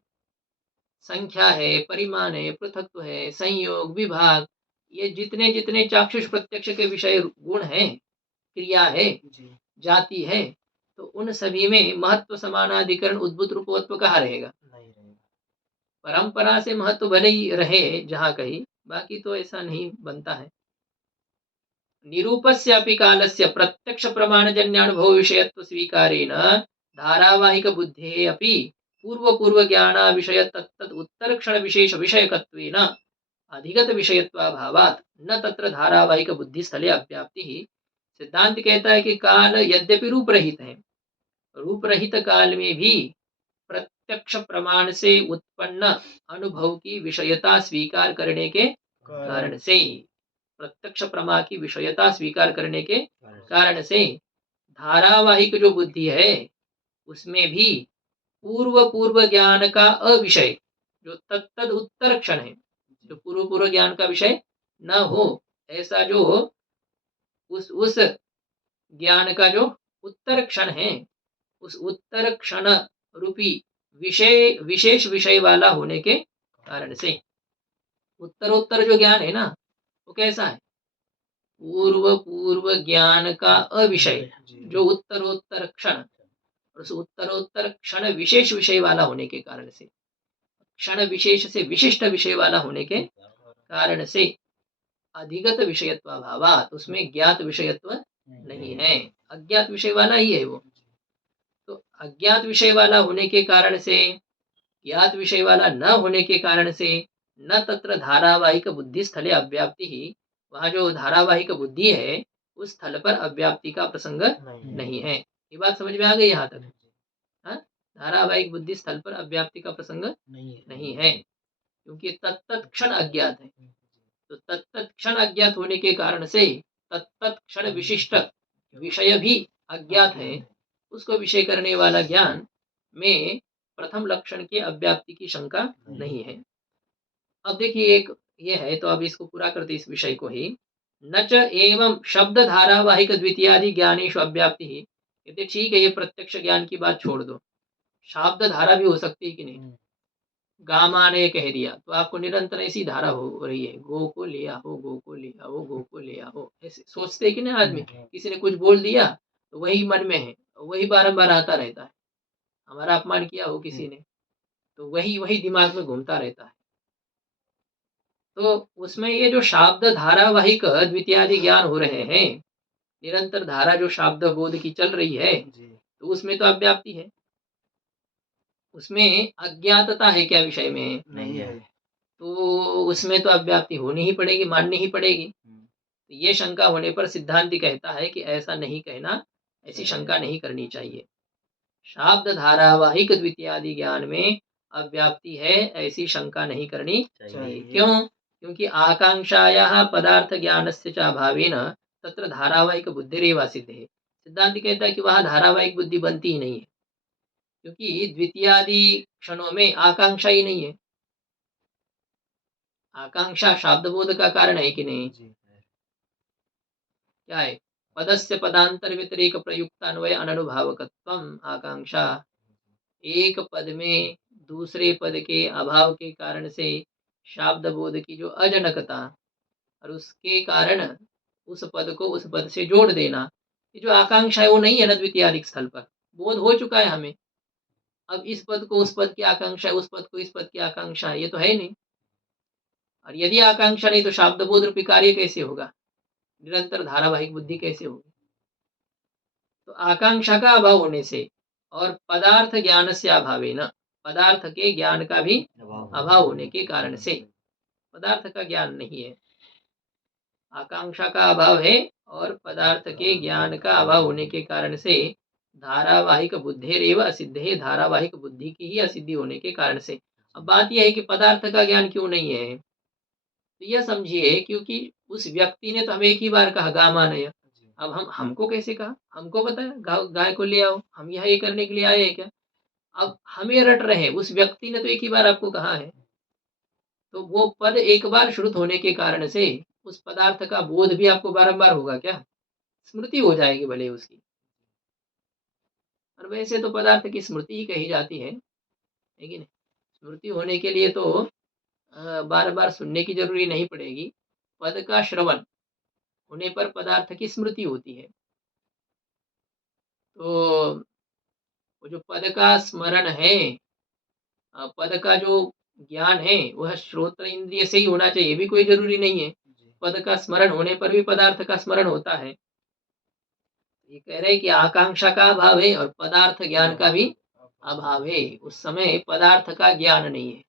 संख्या है, परिमाण है, पृथक्त्व है, संयोग, विभाग, ये जितने जितने चाक्षुष प्रत्यक्ष के विषय गुण हैं, क्रिया है, जाति है, तो उन सभी में महत्व समानाधिकरण उद्भूत रूपवत्व कहाँ रहेगा? नहीं रहेगा। परंपरा से महत्व भले ही रहे जहाँ कहीं, बाकी तो ऐसा नहीं बनता है। निरूपस्यापि कालस्य प्रत्यक्ष प्रमाणजन्यानुभव विषयत्व स्वीकारेण धारावाहिक बुद्धेः अपि पूर्व ज्ञान विषय तत्तद उत्तर क्षण विशेष विषयकत्वेन अधिगत विषयत्वाभावात् न तत्र धारावाहिक बुद्धि स्थले अव्याप्ति। सिद्धांत कहता है कि काल यद्यपि रूप रहित है, रूप रहित काल में भी प्रत्यक्ष प्रमाण से उत्पन्न अनुभव की विषयता स्वीकार करने के कारण से, प्रत्यक्ष प्रमा की विषयता स्वीकार करने के कारण से धारावाहिक जो बुद्धि है उसमें भी पूर्व ज्ञान का अविषय जो तत्तद उत्तर क्षण है, जो पूर्व ज्ञान का विषय न हो, ऐसा जो उस ज्ञान का जो उत्तर क्षण है, उस उत्तर क्षण रूपी विशेष विषय वाला होने के कारण से, उत्तरोत्तर जो ज्ञान है ना वो कैसा है, पूर्व ज्ञान का अविषय जो उत्तरोत्तर क्षण, उस उत्तरोत्तर क्षण विशेष विषय वाला होने के कारण से, क्षण विशेष से विशिष्ट विषय वाला होने के कारण से अधिगत विषयत्वाभावात्, उसमें ज्ञात विषयत्व नहीं है, अज्ञात विषय वाला ही है वो। तो अज्ञात विषय वाला होने के कारण से, ज्ञात विषय वाला न होने के कारण से न तत्र धारावाहिक बुद्धि स्थले अव्याप्ति ही, वहां जो धारावाहिक बुद्धि है उस स्थल पर अव्याप्ति का प्रसंग नहीं है। ये बात समझ में आ गई यहाँ तक? हाँ, धारावाहिक बुद्धि स्थल पर अव्याप्ति का प्रसंग नहीं है, क्योंकि तत्त क्षण अज्ञात है। तो तत्त क्षण अज्ञात होने के कारण से तत्त क्षण विशिष्ट विषय भी अज्ञात है, उसको विषय करने वाला ज्ञान में प्रथम लक्षण के अव्याप्ति की शंका नहीं है। अब देखिए एक ये है, तो अब इसको पूरा करते इस विषय को ही, न च एवं शब्द धारावाहिक द्वितीयादि ज्ञानेषु अव्याप्ति ही। कहते ठीक है, ये प्रत्यक्ष ज्ञान की बात छोड़ दो, शब्द धारा भी हो सकती है कि नहीं। गामा ने कह दिया तो आपको निरंतर ऐसी धारा हो रही है, गो को ले आओ, गो को ले आओ, गो को ले आओ, ऐसे सोचते कि ना आदमी, किसी ने कुछ बोल दिया तो वही मन में है, वही बारंबार आता रहता है। हमारा अपमान किया हो किसी ने तो वही दिमाग में घूमता रहता है। तो उसमें ये जो शाब्द धारावाहिक द्वितीयादि ज्ञान हो रहे हैं, निरंतर धारा जो शाब्द बोध की चल रही है, तो उसमें तो अव्याप्ति है, उसमें अज्ञातता है क्या विषय में? नहीं है। तो उसमें तो अव्याप्ति होनी ही पड़ेगी, माननी ही पड़ेगी। तो ये शंका होने पर सिद्धांति कहता है कि ऐसा नहीं कहना, ऐसी शंका नहीं करनी चाहिए। शाब्द धारावाहिक द्वितीयादि ज्ञान में अव्याप्ति है, ऐसी शंका नहीं करनी चाहिए। क्यों? क्योंकि आकांक्षायाः पदार्थ ज्ञानस्य च अभावेन तत्र धारावाहिक बुद्धिरेव सिद्धे। सिद्धांत कहता है कि वहां धारावाहिक बुद्धि बनती ही नहीं है, क्योंकि द्वितीयादि क्षणों में आकांक्षा ही नहीं है। आकांक्षा शाब्द बोध का कारण है कि नहीं? क्या है? पदस्य पदांतर व्यतिरेक प्रयुक्त अन्वय अननुभावकत्वम आकांक्षा। एक पद में दूसरे पद के अभाव के कारण से शाब्द बोध की जो अजनकता और उसके कारण उस पद को उस पद से जोड़ देना, ये जो आकांक्षा है वो नहीं है ना द्वितीयादिक स्थल पर, बोध हो चुका है हमें। अब इस पद को उस पद की आकांक्षा है, उस पद को इस पद की आकांक्षा है, ये तो है नहीं। और यदि आकांक्षा नहीं तो शाब्द बोध रूपी कार्य कैसे होगा, निरंतर धारावाहिक बुद्धि कैसे होगी? तो आकांक्षा का अभाव होने से और पदार्थ ज्ञान से अभावेन, पदार्थ के ज्ञान का भी अभाव होने के कारण से, पदार्थ का ज्ञान नहीं है, आकांक्षा का अभाव है और पदार्थ के ज्ञान का अभाव होने के कारण से धारावाहिक बुद्धिरेव असिद्धे, धारावाहिक बुद्धि की ही असिद्धि होने के कारण से। अब बात यह है कि पदार्थ का ज्ञान क्यों नहीं है, तो यह समझिए क्योंकि उस व्यक्ति ने तो हमें एक ही बार कहा गामानय। अब हमको कैसे कहा, हमको बताया गाय को ले आओ, हम यहाँ ये करने के लिए आए हैं क्या? अब हमें रट रहे, उस व्यक्ति ने तो एक ही बार आपको कहा है, तो वो पद एक बार श्रुत होने के कारण से उस पदार्थ का बोध भी आपको बारंबार होगा क्या? स्मृति हो जाएगी भले उसकी। और वैसे तो पदार्थ की स्मृति ही कही जाती है कि नहीं? स्मृति होने के लिए तो बार बार सुनने की जरूरी नहीं पड़ेगी, पद का श्रवण होने पर पदार्थ की स्मृति होती है। तो वो जो पद का स्मरण है, पद का जो ज्ञान है वह श्रोत्र इंद्रिय से ही होना चाहिए, भी कोई जरूरी नहीं है। पद का स्मरण होने पर भी पदार्थ का स्मरण होता है। ये कह रहे हैं कि आकांक्षा का अभाव है और पदार्थ ज्ञान का भी अभाव है। उस समय पदार्थ का ज्ञान नहीं है।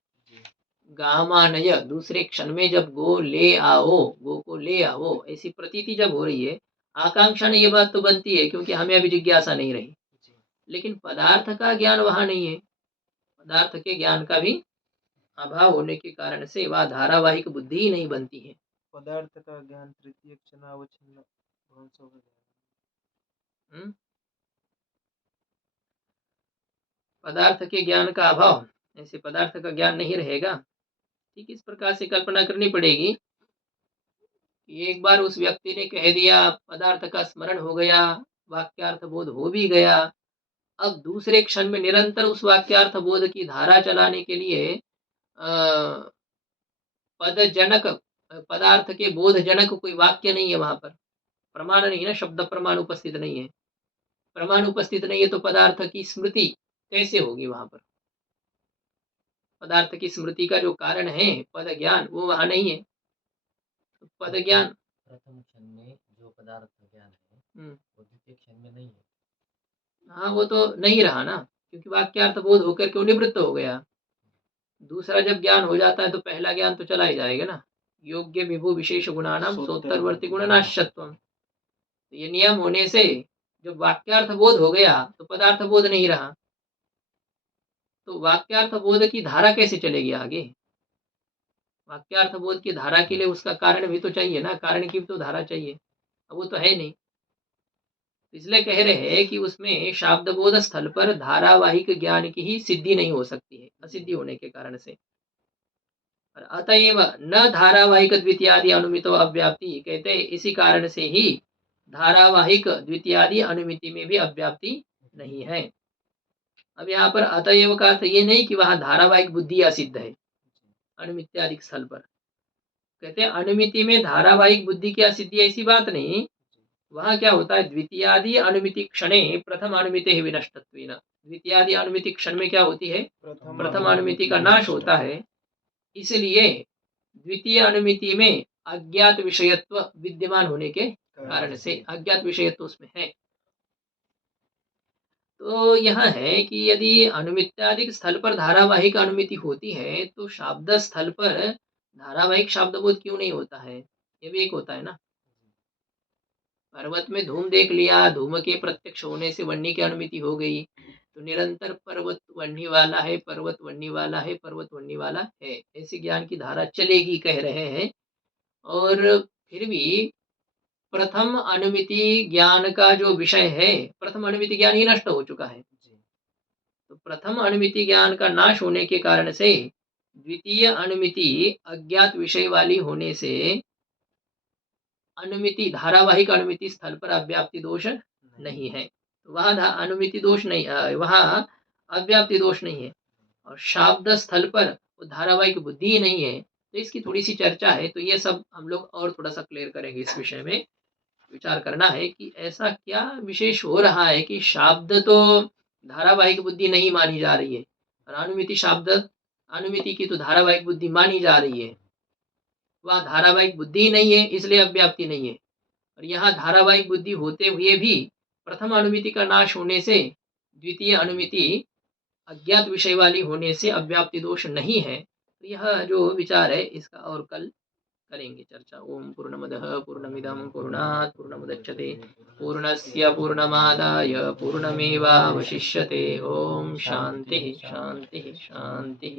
गामानय, दूसरे क्षण में जब गो ले आओ, गो को ले आओ, ऐसी प्रतीति जब हो रही है, आकांक्षा ने ये बात तो बनती है क्योंकि हमें अभी जिज्ञासा नहीं रही, लेकिन पदार्थ का ज्ञान वहां नहीं है। पदार्थ के ज्ञान का भी अभाव होने के कारण से वह धारावाहिक बुद्धि ही नहीं बनती है। पदार्थ का ज्ञान तृतीय क्षणावच्छिन्न ध्वंस हो जाएगा। पदार्थ के ज्ञान का अभाव, ऐसे पदार्थ का ज्ञान नहीं रहेगा। ठीक इस प्रकार से कल्पना करनी पड़ेगी कि एक बार उस व्यक्ति ने कह दिया, पदार्थ का स्मरण हो गया, वाक्यार्थ बोध हो भी गया, अब दूसरे क्षण में निरंतर उस वाक्यार्थ बोध की धारा चलाने के लिए पदजनक, पदार्थ के बोधजनक कोई वाक्य नहीं है, वहां पर प्रमाण नहीं है ना, शब्द प्रमाण उपस्थित नहीं है। प्रमाण उपस्थित नहीं है तो पदार्थ की स्मृति कैसे होगी वहां पर? पदार्थ की स्मृति का जो कारण है पद ज्ञान, वो वहां नहीं है। तो पद ज्ञान प्रथम क्षण में जो पदार्थ ज्ञान है वो द्वितीय क्षण में नहीं है। हाँ, वो तो नहीं रहा ना, क्योंकि वाक्यार्थ बोध होकर के निवृत्त हो गया। दूसरा जब ज्ञान हो जाता है तो पहला ज्ञान तो चला ही जाएगा ना। योग्य विभु विशेष गुणानाम सोत्तरवर्ती गुणनाश्यत्वम, ये नियम होने से जब वाक्यार्थ बोध हो गया तो पदार्थ बोध नहीं रहा, तो वाक्यार्थ बोध की धारा कैसे चलेगी आगे? वाक्यार्थ बोध की धारा के लिए उसका कारण भी तो चाहिए ना, कारण की भी तो धारा चाहिए, अब वो तो है नहीं। इसलिए कह रहे हैं कि उसमें शाब्द बोध स्थल पर धारावाहिक ज्ञान की ही सिद्धि नहीं हो सकती है, असिद्धि होने के कारण से। और अतएव न धारावाहिक द्वितीयादि अनुमितो अव्याप्ति, कहते हैं इसी कारण से ही धारावाहिक द्वितीयादि अनुमिति में भी अव्याप्ति नहीं है। अब यहाँ पर अतएव का अर्थ ये नहीं कि वहां धारावाहिक बुद्धि असिद्ध है अनुमित्यादि स्थल पर। कहते हैं अनुमिति में धारावाहिक बुद्धि की असिद्धि, ऐसी बात नहीं। वहां क्या होता है, द्वितीयादि अनुमिति क्षणे प्रथम अनुमिति विनष्टत्वेन, द्वितीयादि अनुमिति क्षण में क्या होती है, प्रथम अनुमिति का नाश होता है। इसलिए द्वितीय अनुमिति में अज्ञात विषयत्व विद्यमान होने के कारण से, अज्ञात विषयत्व उसमें है। तो यह है कि यदि अनुमित्यादि स्थल पर धारावाहिक अनुमिति होती है तो शाब्द स्थल पर धारावाहिक शब्दबोध क्यों नहीं होता है? ये भी एक होता है ना। पर्वत में धूम देख लिया, धूम के प्रत्यक्ष होने से वन्नी की अनुमिति हो गई, तो निरंतर पर्वत वन्नी वाला है, पर्वत वन्नी वाला है, पर्वत वन्नी वाला है, ऐसी ज्ञान की धारा चलेगी कह रहे हैं। और फिर भी प्रथम अनुमिति ज्ञान का जो विषय है, प्रथम अनुमिति ज्ञान ही नष्ट हो चुका है, तो प्रथम अनुमिति ज्ञान का नाश होने के कारण से द्वितीय अनुमिति अज्ञात विषय वाली होने से अनुमिति, धारावाहिक अनुमिति स्थल पर अव्याप्ति दोष नहीं है, वहां अनुमिति दोष नहीं, वहां अव्याप्ति दोष नहीं है। और शाब्द स्थल पर वो धारावाहिक बुद्धि ही नहीं है, तो इसकी थोड़ी सी चर्चा है। तो ये सब हम लोग और थोड़ा सा क्लियर करेंगे, इस विषय में विचार करना है कि ऐसा क्या विशेष हो रहा है कि शाब्द तो धारावाहिक बुद्धि नहीं मानी जा रही है और अनुमिति, शाब्द अनुमिति की तो धारावाहिक बुद्धि मानी जा रही है। वह धारावाहिक बुद्धि नहीं है इसलिए अव्याप्ति नहीं है, और यहाँ धारावाहिक बुद्धि होते हुए भी प्रथम अनुमिति का नाश होने से द्वितीय अनुमिति अज्ञात विषय वाली होने से अव्याप्ति दोष नहीं है। तो यह जो विचार है इसका और कल करेंगे चर्चा। ओम पूर्णमदः पूर्णमिदं पूर्णात् पूर्णमुदच्यते पूर्णस्य पूर्णमादाय पूर्णमेवावशिष्यते। ओम शांति शांति शांति।